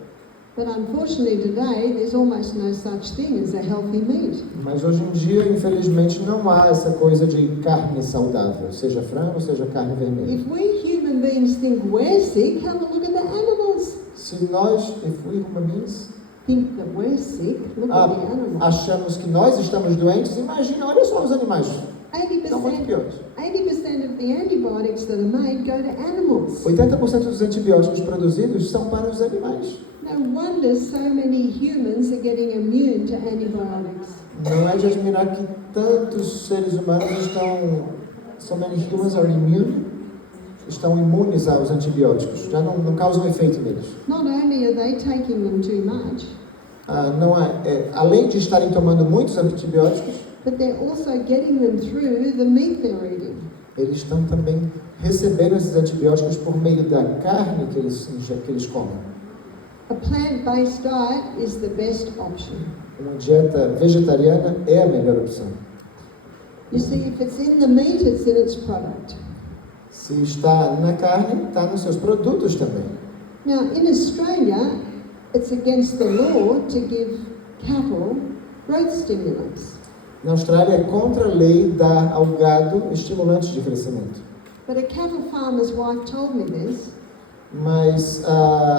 But unfortunately today, there's almost no such thing as a healthy meat. Mas hoje em dia, infelizmente, não há essa coisa de carne saudável, seja frango, seja carne vermelha. If we human beings think we're sick, have a look at the animals. Se nós, if we human beings, Think that we're sick, look at the animals. achamos que nós estamos doentes, imagina, olha só os animais. 80% Estão muito piores. 80% of the antibiotics that are made go to animals. 80% dos antibióticos produzidos são para os animais. No wonder so many humans are getting immune to antibiotics. Não é de admirar que tantos seres humanos so many humans are immune, estão imunes aos antibióticos, já não causam efeito neles. Not only are they taking them too much, Além de estarem tomando muitos antibióticos, but they're also getting them through the meat they're eating. eles estão também recebendo esses antibióticos por meio da carne que eles comem. A plant-based diet is the best option. Uma dieta vegetariana é a melhor opção. You see, if it's in the meat, it's in its product. Se está na carne, está nos seus produtos também. Now, in Australia, it's against the law to give cattle growth stimulants. Na Austrália, é contra a lei dar ao gado estimulantes de crescimento. But a cattle farmer's wife told me this. Mas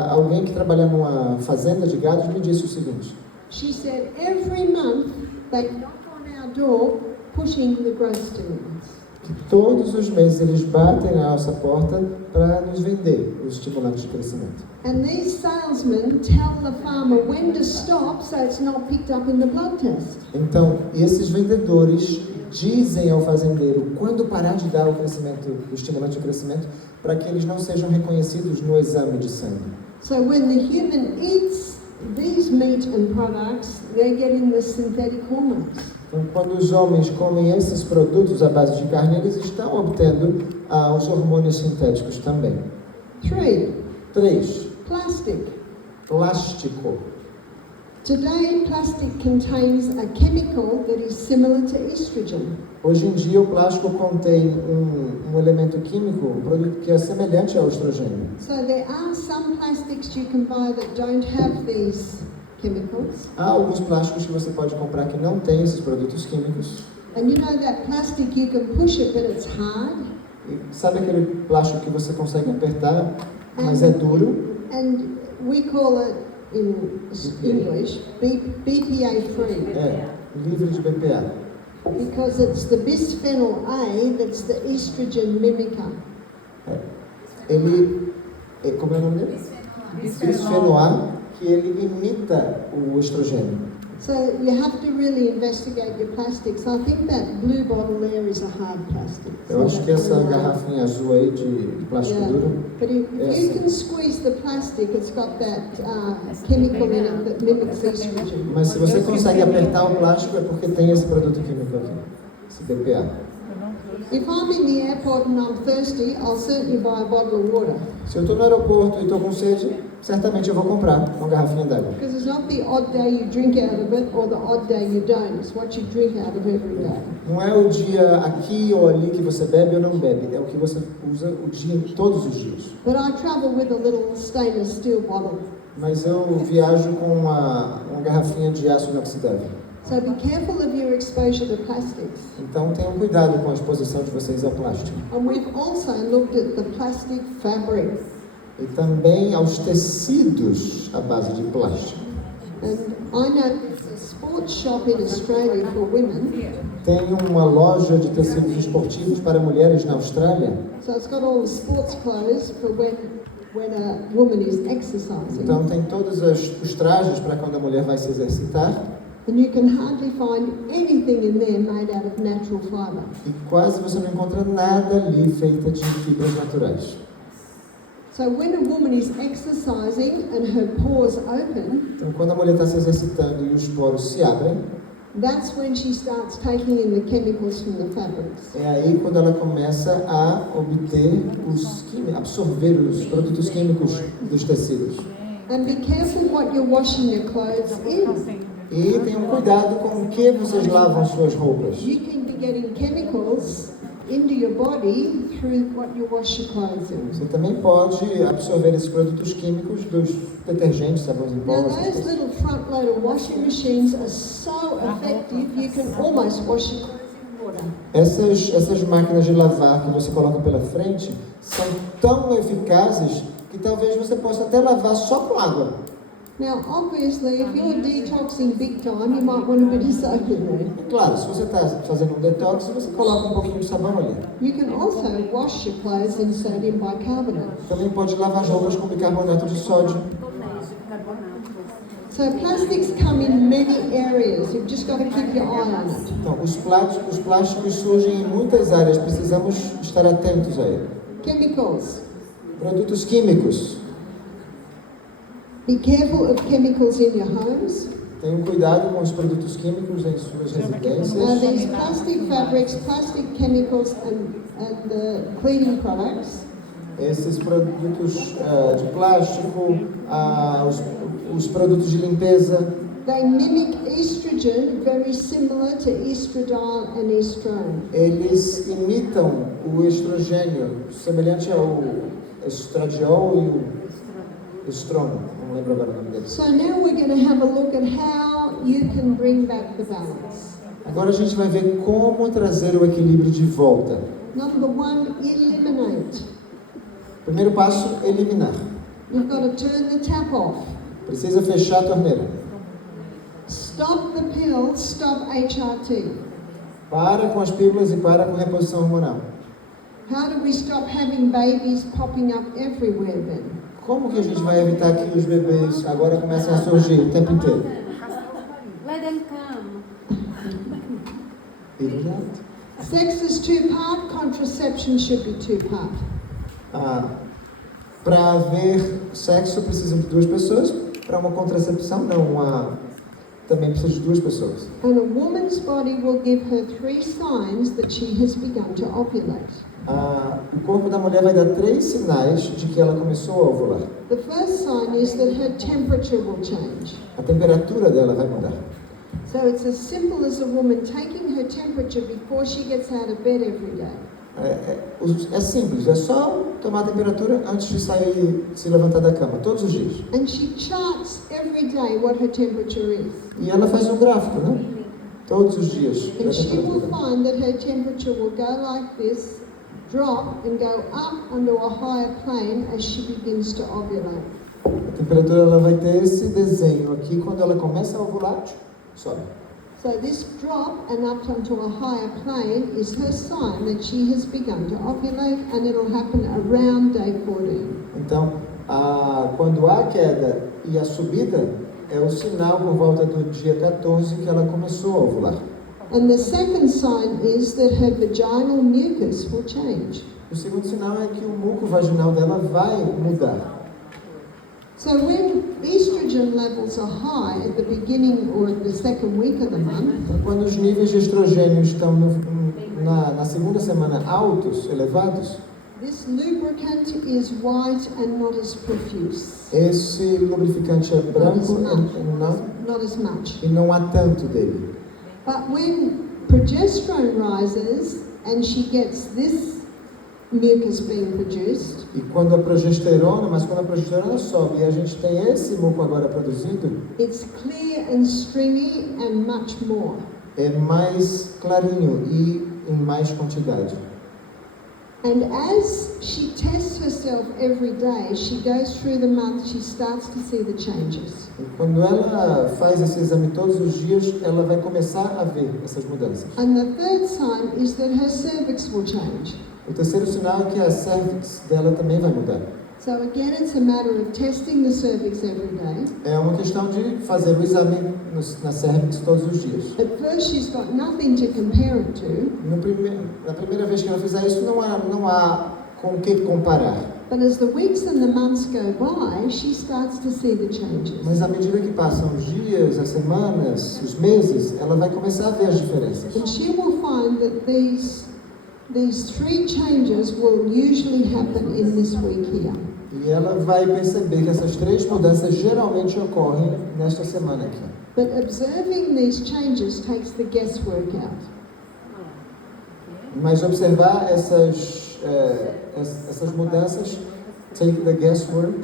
alguém que trabalha numa fazenda de gado me disse o seguinte. She said every month they knock on our door pushing the growth stimulants. que todos os meses eles batem na nossa porta para nos vender os estimulantes de crescimento. And these salesmen tell the farmer when to stop so it's not picked up in the blood test. Então, esses vendedores dizem ao fazendeiro quando parar de dar o estimulante de crescimento, para que eles não sejam reconhecidos no exame de sangue. So when the human eats these meat and products, they're getting the synthetic hormones. Então, quando os homens comem esses produtos à base de carne, eles estão obtendo os hormônios sintéticos também. 3. Plastic. Plástico. Today, plastic contains a chemical that is similar to estrogen. Hoje em dia, o plástico contém um elemento químico, um produto que é semelhante ao estrogênio. So there are some plastics you can buy that don't have these chemicals. Há alguns plásticos que você pode comprar que não têm esses produtos químicos. And you know that plastic, you can push it, but it's hard. E sabe aquele plástico que você consegue apertar, mas é duro? And we call it, in English, BPA free. É, livre de BPA. Because it's the bisphenol A that's the estrogen mimicker. Como é o nome dele? Bisfenol A, que ele imita o estrogênio. So you have to really investigate your plastics. I think that blue bottle there is a hard plastic. Eu acho que essa garrafinha azul aí de plástico duro. But if you can squeeze the plastic, it's got that chemical in it that mimics estrogen. Mas se você consegue apertar o plástico é porque tem esse produto químico aqui, esse BPA. If I'm in the airport and I'm thirsty, I'll certainly buy a bottle of water. Se eu estou no aeroporto e estou com sede, certamente eu vou comprar uma garrafinha d'água. Because it's not the odd day you drink out of it or the odd day you don't. It's what you drink out of every day. Não é o dia aqui ou ali que você bebe ou não bebe, é o que você usa o dia, todos os dias. But I travel with a little stainless steel bottle. Mas eu viajo com uma garrafinha de aço inoxidável. So be careful of your exposure to plastics. Então tenham cuidado com a exposição de vocês ao plástico. And we've also looked at the plastic fabric. E também aos tecidos à base de plástico. And I know there's a sports shop in Australia for women. Tem uma loja de tecidos esportivos para mulheres na Austrália. So it's got all the sports clothes for when a woman is exercising. Então tem todos os trajes para quando a mulher vai se exercitar. And you can hardly find anything in there made out of natural fiber. E quase você não encontra nada ali feita de fibras naturais. So when a woman is exercising and her pores open, Então quando a mulher está se exercitando e os poros se abrem, that's when she starts taking in the chemicals from the fabrics. é aí quando ela começa a obter absorver os produtos químicos dos tecidos. And be careful what you're washing your clothes in. E tenham cuidado com o que vocês lavam suas roupas. You can be getting chemicals into your body through what you wash your clothes in. Você também pode absorver esses produtos químicos dos detergentes, sabões em pó. Now those little front loader washing machines are so effective you can almost wash your clothes in water. Essas máquinas de lavar que você coloca pela frente são tão eficazes que talvez você possa até lavar só com água. Now, obviously, if you're detoxing big time, you might want a bit of soap in there. E claro, se você está fazendo um detox, você coloca um pouquinho de sabão ali. You can also wash your clothes in sodium bicarbonate. Também pode lavar as roupas com bicarbonato de sódio. So plastics come in many areas. You've just got to keep your eye on it. Então, os plásticos surgem em muitas áreas, precisamos estar atentos a ele. Chemicals. Produtos químicos. Be careful of chemicals in your homes. Tenham cuidado com os produtos químicos em suas residências. These plastic fabrics, plastic chemicals, and the cleaning products. Esses produtos de plástico, os produtos de limpeza. They mimic estrogen, very similar to estradiol and estrone. Eles imitam o estrogênio, semelhante ao estradiol e o estrono. Não lembro agora o nome deles. So now we're going to have a look at how you can bring back the balance. Agora a gente vai ver como trazer o equilíbrio de volta. Number 1, eliminate. Primeiro passo, eliminar. You've got to turn the tap off. Precisa fechar a torneira. Stop the pill, stop HRT. Para com as pílulas e para com a reposição hormonal. How do we stop having babies popping up everywhere then? Como que a gente vai evitar que os bebês agora comecem a surgir o tempo inteiro? Let them come. Exato. Sex is two-part, contraception should be two-part. Para haver sexo precisam de duas pessoas, para uma contracepção não, também precisa de duas pessoas. And a woman's body will give her 3 signs that she has begun to ovulate. O corpo da mulher vai dar 3 sinais de que ela começou a ovular. The first sign is that her temperature will change. A temperatura dela vai mudar. So it's as simple as a woman taking her temperature before she gets out of bed every day. É simples, é só tomar a temperatura antes de sair, se levantar da cama, todos os dias. And she charts every day what her temperature is. E ela faz um gráfico, né? Todos os dias. And she will find that her temperature will go like this, drop and go up onto a higher plane as she begins to ovulate. A temperatura ela vai ter esse desenho aqui quando ela começa a ovular, sobe. So this drop and up onto a higher plane is her sign that she has begun to ovulate, and it'll happen around day 14. Então, quando há a queda e a subida, é o sinal por volta do dia 14 que ela começou a ovular. And the second sign is that her vaginal mucus will change. O segundo sinal é que o muco vaginal dela vai mudar. So when estrogen levels are high at the beginning or the second week of the month, Então, quando os níveis de estrogênio estão na segunda semana altos, elevados, this lubricant is white and not as profuse. esse lubrificante é branco Not as much. e não há tanto dele. But when progesterone rises and she gets this mucus being produced, E quando a progesterona sobe e a gente tem esse muco agora produzido, it's clear and stringy and much more. é mais clarinho e em mais quantidade. And as she tests herself every day, she goes through the month, she starts to see the changes. E quando ela faz esse exame todos os dias, ela vai começar a ver essas mudanças. And the third sign is that her cervix will change. O terceiro sinal é que a cervix dela também vai mudar. So again, it's a matter of testing the cervix every day. É uma questão de fazer o exame na cervix todos os dias. At first, she's got nothing to compare it to, Na primeira vez que ela fizer isso, não há com o que comparar. but as the weeks and the months go by, she starts to see the changes. Mas à medida que passam os dias, as semanas, os meses, ela vai começar a ver as diferenças. And she will find that these 3 changes will usually happen in this week here. E ela vai perceber que essas 3 mudanças geralmente ocorrem nesta semana aqui. But observing these changes takes the guesswork out. Mas observar essas mudanças take the guesswork.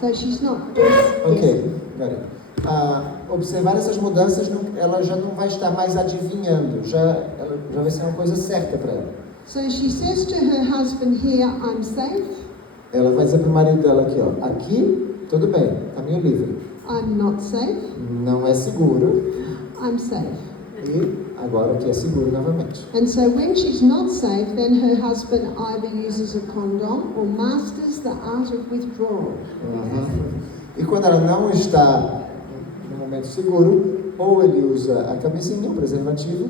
So she's not Ok, got it. Observar essas mudanças, ela já não vai estar mais adivinhando, já vai ser uma coisa certa para ela. So she says to her husband here, I'm safe, Ela vai dizer para o marido dela aqui, ó, aqui tudo bem, caminho livre. I'm not safe, Não é seguro I'm safe. e agora aqui é seguro novamente. And so when she's not safe, then her husband either uses a condom or masters the art of withdrawal. E quando ela não está no momento seguro, ou ele usa a camisinha, o preservativo,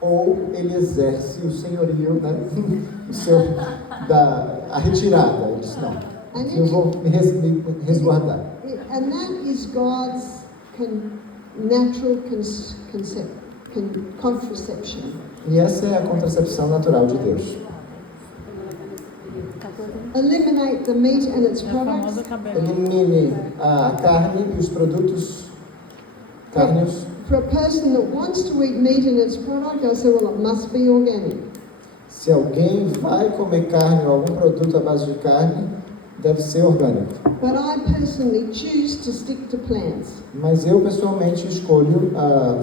ou ele exerce o senhorio, né? A retirada. Ele diz, não, eu vou me resguardar. And that is God's natural contraception. E essa é a contracepção natural de Deus. Eliminate the meat and its products. Elimine a carne e os produtos cárneos. For a person that wants to eat meat and its product, I say, well, it must be organic. Se alguém vai comer carne ou algum produto à base de carne, deve ser orgânico. But I personally choose to stick to plants. Mas eu pessoalmente escolho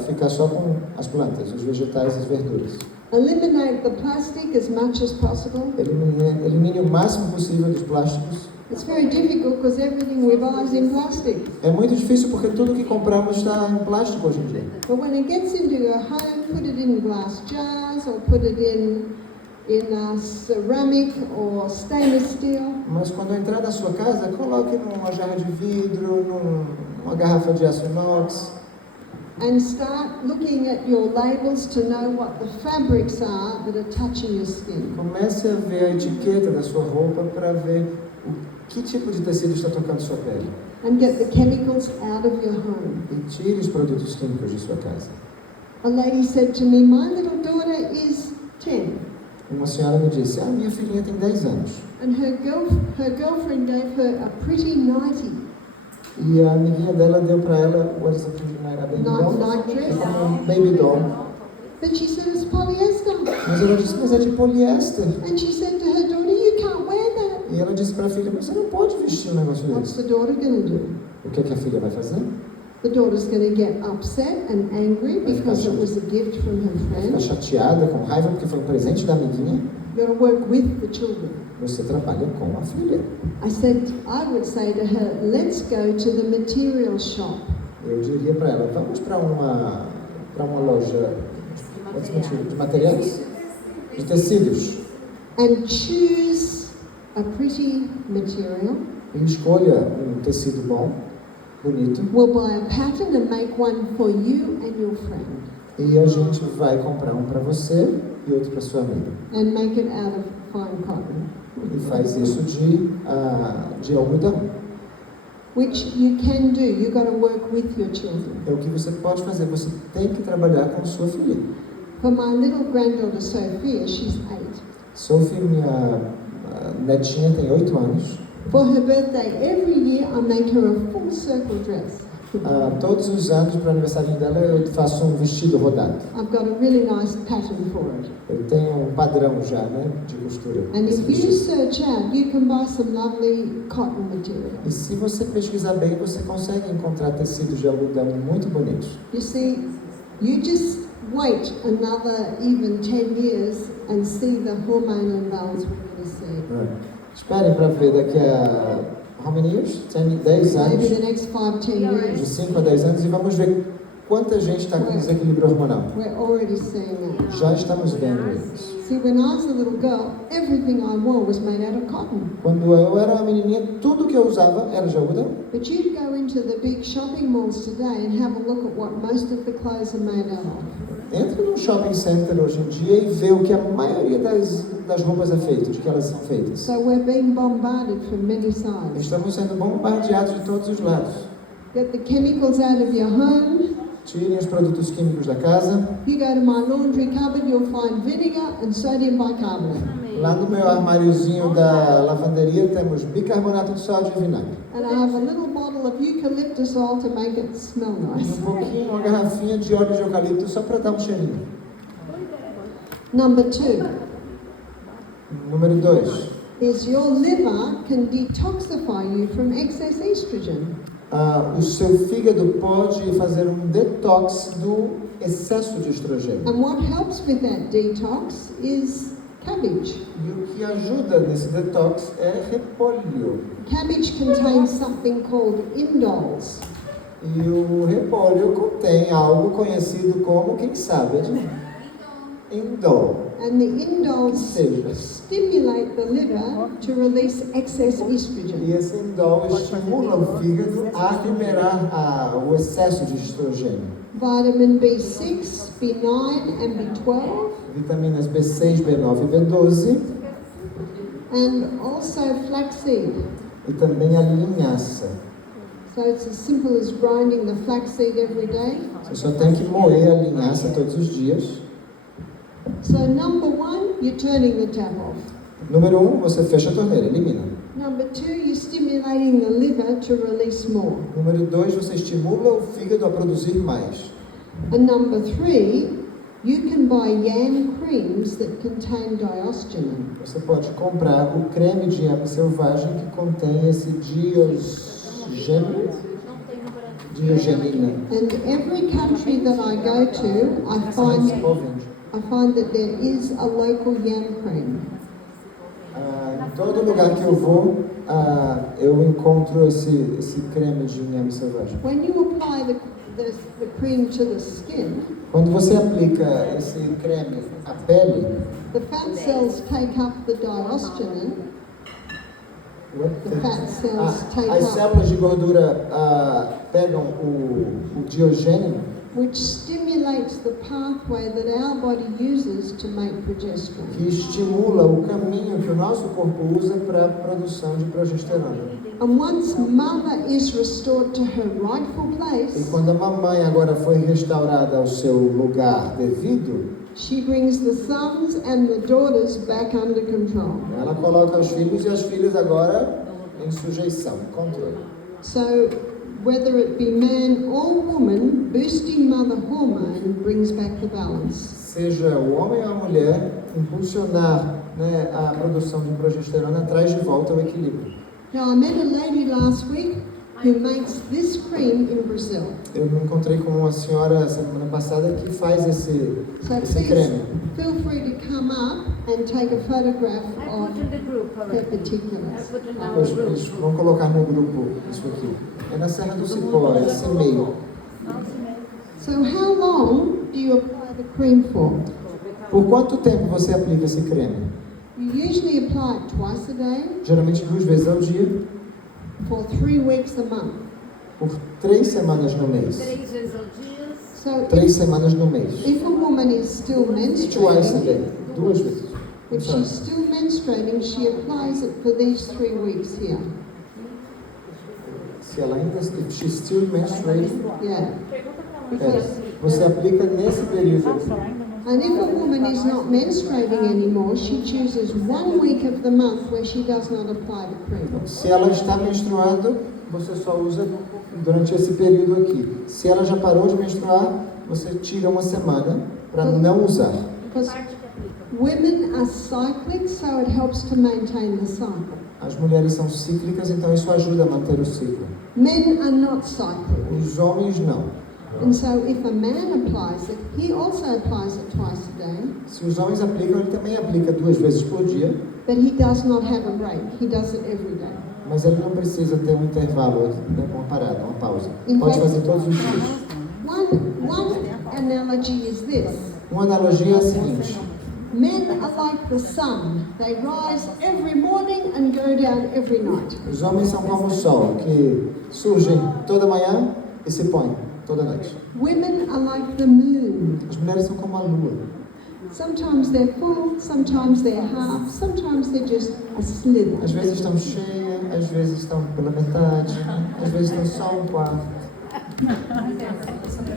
ficar só com as plantas, os vegetais e as verduras. Eliminate the plastic as much as possible. Elimine o máximo possível dos plásticos. It's very difficult because everything we buy is in plastic. É muito difícil porque tudo que compramos está em plástico hoje em dia. But when it gets into your home, put it in glass jars or put it in ceramic or stainless steel. Mas quando entrar na sua casa, coloque numa jarra de vidro, numa garrafa de aço inox. And start looking at your labels to know what the fabrics are that are touching your skin. Comece a ver a etiqueta da sua roupa para ver que tipo de tecido está tocando sua pele. And get the chemicals out of your home. E tire os produtos químicos de sua casa. A lady said to me, my little daughter is 10. Uma senhora me disse, minha filhinha tem 10 anos. And her girlfriend gave her a pretty nightie. E a amiguinha dela deu para ela, what is a pretty night, a baby doll? Night dress. É como um baby doll. But she said it's polyester. Mas ela disse, mas é de poliéster. And she said to her daughter, you can't wear that. E ela disse para a filha, mas você não pode vestir um negócio What's desse. the daughter going to do? O que é que a filha vai fazer? The daughter's going to get upset and angry because it was a gift from her Vai ficar friend. chateada, com raiva, porque foi um presente da amiguinha. You've got to work with the children. Você trabalha com a filha. I would say to her, let's go to the material shop. Eu diria para ela, vamos para uma loja de materiais, de tecidos, And choose a pretty material. e escolha um tecido bom, bonito, We'll buy a pattern and make one for you and your friend. e a gente vai comprar um para você e outro para sua amiga. And make it out of fine cotton. E faz isso de algodão. Which you can do. You've got to work with your children. É o que você pode fazer, você tem que trabalhar com sua filha. For my little granddaughter Sophia, she's 8. Sophie, minha netinha, tem 8 anos. For her birthday, every year I make her a full circle dress. Todos os anos, para o aniversário dela, eu faço um vestido rodado. I've got a really nice pattern for it. Eu tenho um padrão já, né, de costura. And desse if you vestido. search out, you can buy some lovely cotton material. E se você pesquisar bem, você consegue encontrar tecidos de algodão muito bonitos. You see, you just wait another even 10 years and see the hormonal imbalance we're going to see. Esperem para ver daqui a how many years? 10 Maybe anos, the next 5, 10 de years. 5 a 10 anos, e vamos ver quanta gente está com desequilíbrio hormonal. We're already seeing that. Já estamos vendo isso. See, when I was a little girl, everything I wore was made out of cotton. Quando eu era uma menininha, tudo que eu usava era de algodão. But you'd go into the big shopping malls today and have a look at what most of the clothes are made out of. Entre num shopping center hoje em dia e vê o que a maioria das roupas é feita, de que elas são feitas. So we're being bombarded from many sides. Estamos sendo bombardeados de todos os lados. Get the chemicals out of your home. Tirem os produtos químicos da casa. You go to my laundry cupboard, you'll find vinegar and sodium bicarbonate. Lá no meu armáriozinho da lavanderia temos bicarbonato de sódio e vinagre. And I have a little bottle of eucalyptus oil to make it smell E nice. uma garrafinha de óleo de eucalipto só para dar um cheirinho. Number 2 Número 2. is your liver can detoxify you from excess estrogen. O seu fígado pode fazer um detox do excesso de estrogênio. And what helps with that detox is cabbage. E o que ajuda nesse detox é repolho. Cabbage contains something called indoles. E o repolho contém algo conhecido como, quem sabe, indol. And the indoles Seja. stimulate the liver to release excess estrogen. E esse indol estimula o fígado a liberar o excesso de estrogênio. Vitamin B6, B9 and B12. Vitaminas B6, B9 e B12. And also flaxseed. E também a linhaça. So it's as simple as grinding the flaxseed every day. Você só tem que moer a linhaça todos os dias. So number 1, you're turning the tap off. Número 1, você fecha a torneira, elimina. Number 2, you're stimulating the liver to release more. Número 2, você estimula o fígado a produzir mais. And number 3, you can buy yam creams that contain diosgenin. Você pode comprar o creme de yame selvagem que contém esse diogenina. And every country that I go to, I find that there is a local yam cream. Em todo lugar que eu vou, eu encontro esse creme de yame selvagem. When you apply the cream to the skin, Quando você aplica esse creme à pele, the fat cells take up the diosgenin. The fat cells take as up, células de gordura pegam o diogênio, which stimulates the pathway that our body uses to make progesterone. que estimula o caminho que o nosso corpo usa para a produção de progesterona. And once mother is restored to her rightful E place, quando a mamãe agora foi restaurada ao seu lugar devido, she brings the sons and the daughters back under control. ela coloca os filhos e as filhas agora em sujeição, em controle. So, whether it be man or woman, boosting mother hormone brings back the balance. Seja o homem ou a mulher, impulsionar, né, a produção de progesterona traz de volta o equilíbrio. Now, I met a lady last week who makes this cream in Brazil. Eu me encontrei com uma senhora semana passada que faz esse So please creme. feel free to come up and take a photograph I of put in the group her already. I particulars. put in our Pois, group. eles vão colocar no grupo isso aqui. É na Serra do Cipó, é esse meio. So how long do you apply the cream for? Por quanto tempo você aplica esse creme? You usually apply it twice a day Geralmente 2 vezes ao dia, for 3 weeks a month. por 3 semanas no mês. 3 vezes ao dia. So 3 semanas no mês. if a woman is still Twice a menstruating, day. 2 vezes. if she's still menstruating, she applies it for these 3 weeks here. Se ela ainda, if she's still menstruating, Yeah. Because, você aplica nesse período. and if a woman is not menstruating anymore, she chooses 1 week of the month where she does not apply the cream. Se ela está menstruando, você só usa durante esse período aqui. Se ela já parou de menstruar, você tira uma semana para não usar. Because women are cyclic, so it helps to maintain the cycle. As mulheres são cíclicas, então isso ajuda a manter o ciclo. Men are not cyclic. Os homens não. And so if a man applies it, he also applies it twice a day, Se os homens aplicam, ele também aplica 2 vezes por dia, but he does not have a break. He does it every day. mas ele não precisa ter um intervalo, né, uma parada, uma pausa. Em Pode fact- fazer todos os dias. One analogy is this. Uma analogia é a seguinte: Men are like the sun. They rise every morning and go down every night. os homens são como o sol, que surgem toda manhã e se põem toda noite. Women are like the moon. As mulheres são como a lua. Sometimes they're full, sometimes they're half, sometimes they're just a slither. Às vezes estão cheias, às vezes estão pela metade, às vezes estão só um quarto.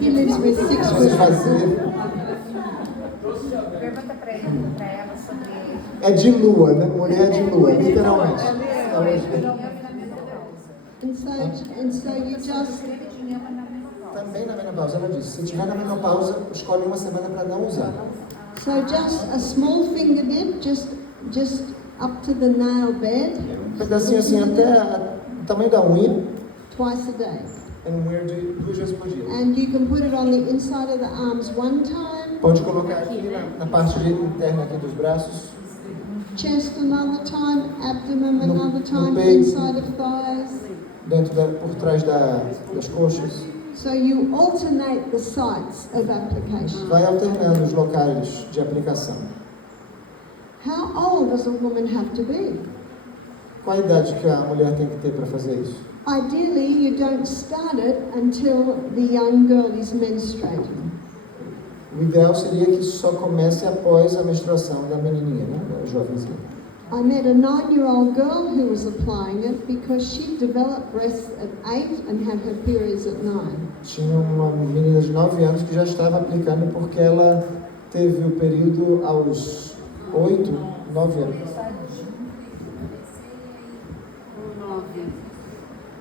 He lives with 6 Às vezes women. vazia. Pergunta pra ela sobre. É de lua, né? Mulher de lua, literalmente. And so you just, Também na menopausa, ela disse, se tiver na menopausa, escolhe uma semana para não usar. so just a small finger dip, just up to the nail bed, Um pedacinho assim até o tamanho da unha, twice a day. é um unha de 2 vezes por dia. And you can put it on the inside of the arms 1 time, Pode colocar aqui na parte interna aqui dos braços, chest another time, abdomen No- another no time, peito. inside of thighs. por trás das coxas. So you alternate the sites of application. Vai alternando os locais de aplicação. How old does a woman have to be? Qual a idade que a mulher tem que ter para fazer isso? Ideally, you don't start it until the young girl is menstruating. O ideal seria que só comece após a menstruação da menininha, né? Da jovenzinha. I met a 9-year-old girl who was applying it because she developed breasts at 8 and had her periods at 9. Tinha uma menina de 9 anos que já estava aplicando porque ela teve o período aos 8, 9 anos.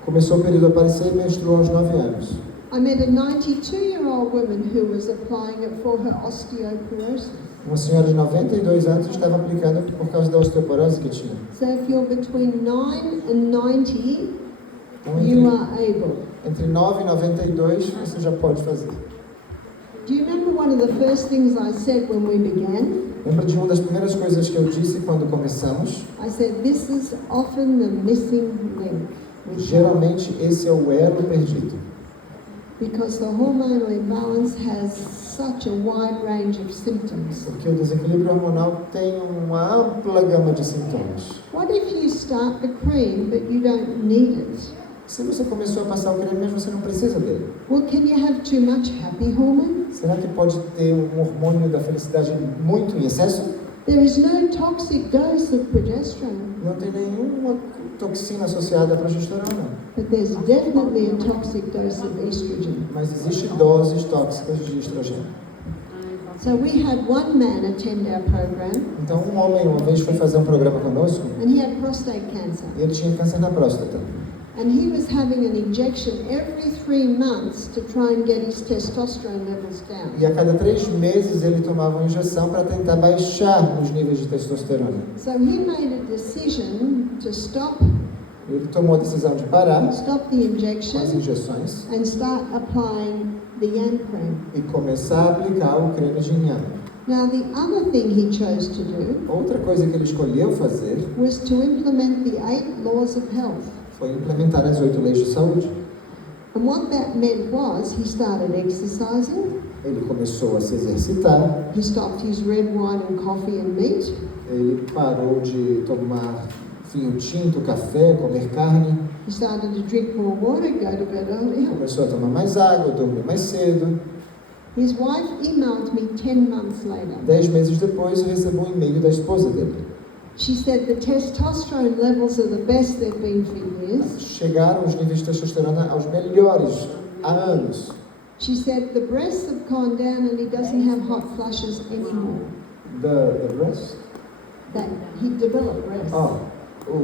Começou o período a aparecer e menstruou aos 9 anos. I met a 92-year-old woman who was applying it for her osteoporosis. Uma senhora de 92 anos estava aplicando por causa da osteoporose que tinha. So if you're between 9 and 90, Então, you are able. entre 9 e 92 você já pode fazer. Do you remember one of the first things I said when we began? Lembra de uma das primeiras coisas que eu disse quando começamos? I said, this is often the missing link. Geralmente esse é o elo perdido. Because the hormonal imbalance has such a wide range of symptoms. Porque o desequilíbrio hormonal tem uma ampla gama de sintomas. What if you start the cream but you don't need it? Se você começou a passar o creme, mas você não precisa dele. Well, can you have too much happy hormone? Será que pode ter um hormônio da felicidade muito em excesso? There is no toxic dose of progesterone, Não tem nenhuma toxina associada à progesterona. but there's definitely a toxic dose of estrogen. Mas existem doses tóxicas de estrogênio. So we had one man attend our program, Então, um homem uma vez foi fazer um programa conosco and he had prostate cancer. e ele tinha câncer na próstata. And he was having an injection every 3 months to try and get his testosterone levels down. E a cada 3 meses ele tomava uma injeção para tentar baixar os níveis de testosterona. So he made a decision to stop Ele tomou a decisão de parar the com injection as injeções and start applying the yan cream. e começar a aplicar o creme de inhame. Now the other thing he chose to do Outra coisa que ele escolheu fazer was to implement the 8 laws of health. foi implementar as 8 leis de saúde. And what that meant was he started exercising, Ele começou a se exercitar, he stopped his red wine and coffee and meat, ele parou de tomar vinho tinto, café, comer carne, he started to drink more water, go to bed earlier. começou a tomar mais água, dormir mais cedo. His wife emailed me 10 months later. 10 meses depois, eu recebi um e-mail da esposa dele. She said the testosterone levels are the best they've been for years. Chegaram os níveis de testosterona aos melhores há anos. She said the breasts have gone down and he doesn't have hot flushes anymore. The breast? That he developed breasts. O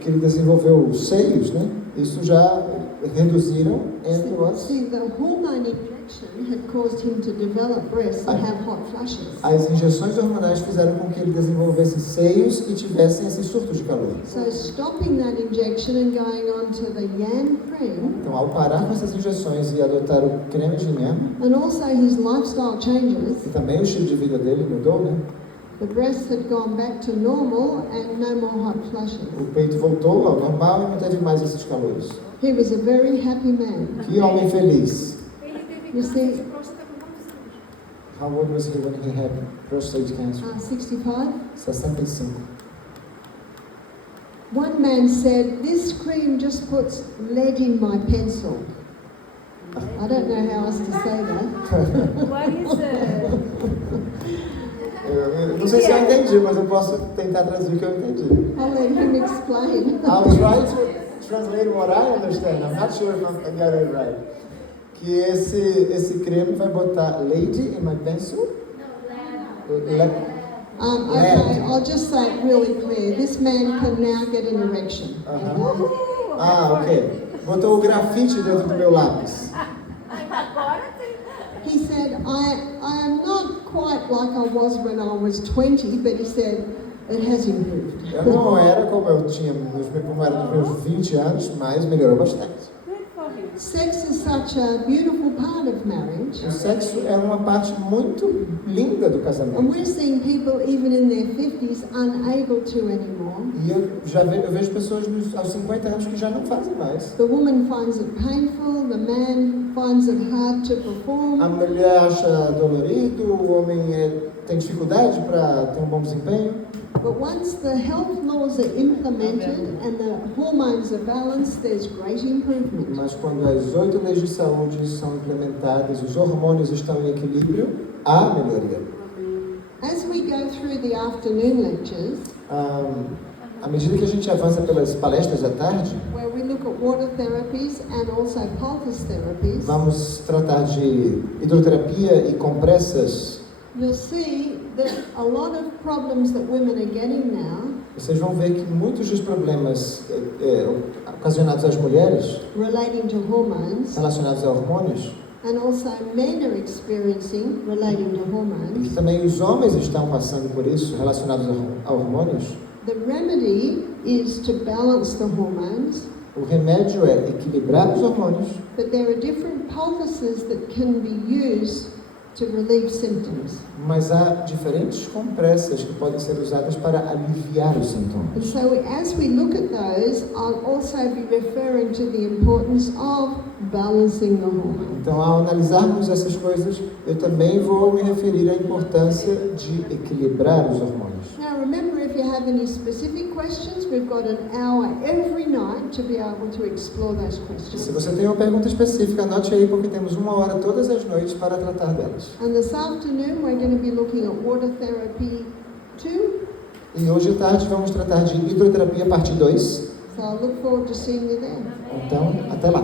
que ele desenvolveu, os seios, né? Isso já reduziram entre os... See, the hormone injection had caused him to develop breasts and have hot flushes. As injeções hormonais fizeram com que ele desenvolvesse seios e tivessem esses surtos de calor. So stopping that injection and going on to the yan cream, Então, ao parar com essas injeções e adotar o creme de inhame, and also his lifestyle changes, e também o estilo de vida dele mudou, né? the breasts had gone back to normal and no more hot flushes. O peito voltou ao normal e não teve mais esses calores. He was a very happy man. Que homem feliz! Ele teve You câncer see- de próstata com quantos anos? How old was he when he had prostate cancer? 65. 65. One man said, "This cream just puts lead in my pencil." I don't know how else to say that. What is it? Eu não sei se eu entendi, mas eu posso tentar traduzir o que eu entendi. I'll let him explain. I'll try to translate what I understand. I'm not sure if I got it right. Que esse creme vai botar lady in my pencil? Le- Okay, I'll just say it really clear. This man can now get an erection. Ok. Botou o grafite dentro do meu lápis. Agora tem. He said, I am not quite like I was when I was 20, but he said, it has improved. Eu não era como eu tinha, como era nos meus 20 anos, mas melhorou bastante. Good for him. Sex is such a beautiful part of marriage. O sexo é uma parte muito linda do And casamento. we're seeing people even in their 50s unable to anymore. E eu vejo pessoas aos 50 anos que já não fazem mais. The woman finds it painful, the man finds it hard to A perform. mulher acha dolorido, o homem tem dificuldade para ter um bom desempenho. But once the health laws are implemented and the hormones are balanced, there's great improvement. Mas quando as 8 leis de saúde são implementadas, os hormônios estão em equilíbrio, há melhoria. As we go through the afternoon lectures, À medida que a gente avança pelas palestras da tarde, where we look at water therapies and also poultice therapies, vamos tratar de hidroterapia e compressas. you'll see that a lot of problems that women are getting now, Vocês vão ver que muitos dos problemas ocasionados às mulheres, relating to hormones, relacionados a hormônios, and also men are experiencing relating to e hormones, que também os homens estão passando por isso, relacionados a hormônios, the remedy is to balance the hormones, o remédio é equilibrar os hormônios, but there are different poultices that can be used to relieve symptoms. mas há diferentes compressas que podem ser usadas para aliviar os sintomas. And so as we look at those, I'll also be referring to the importance of balancing the hormone. Então, ao analisarmos essas coisas, eu também vou me referir à importância de equilibrar os hormônios. Now remember, if you have any specific questions, we've got an hour every night to be able to explore those Se questions. você tem uma pergunta específica, anote aí, porque temos 1 hora todas as noites para tratar delas. And this afternoon, we're going to be looking at water therapy 2. E hoje à tarde vamos tratar de hidroterapia parte 2. So I look forward to seeing you there. Então, até lá.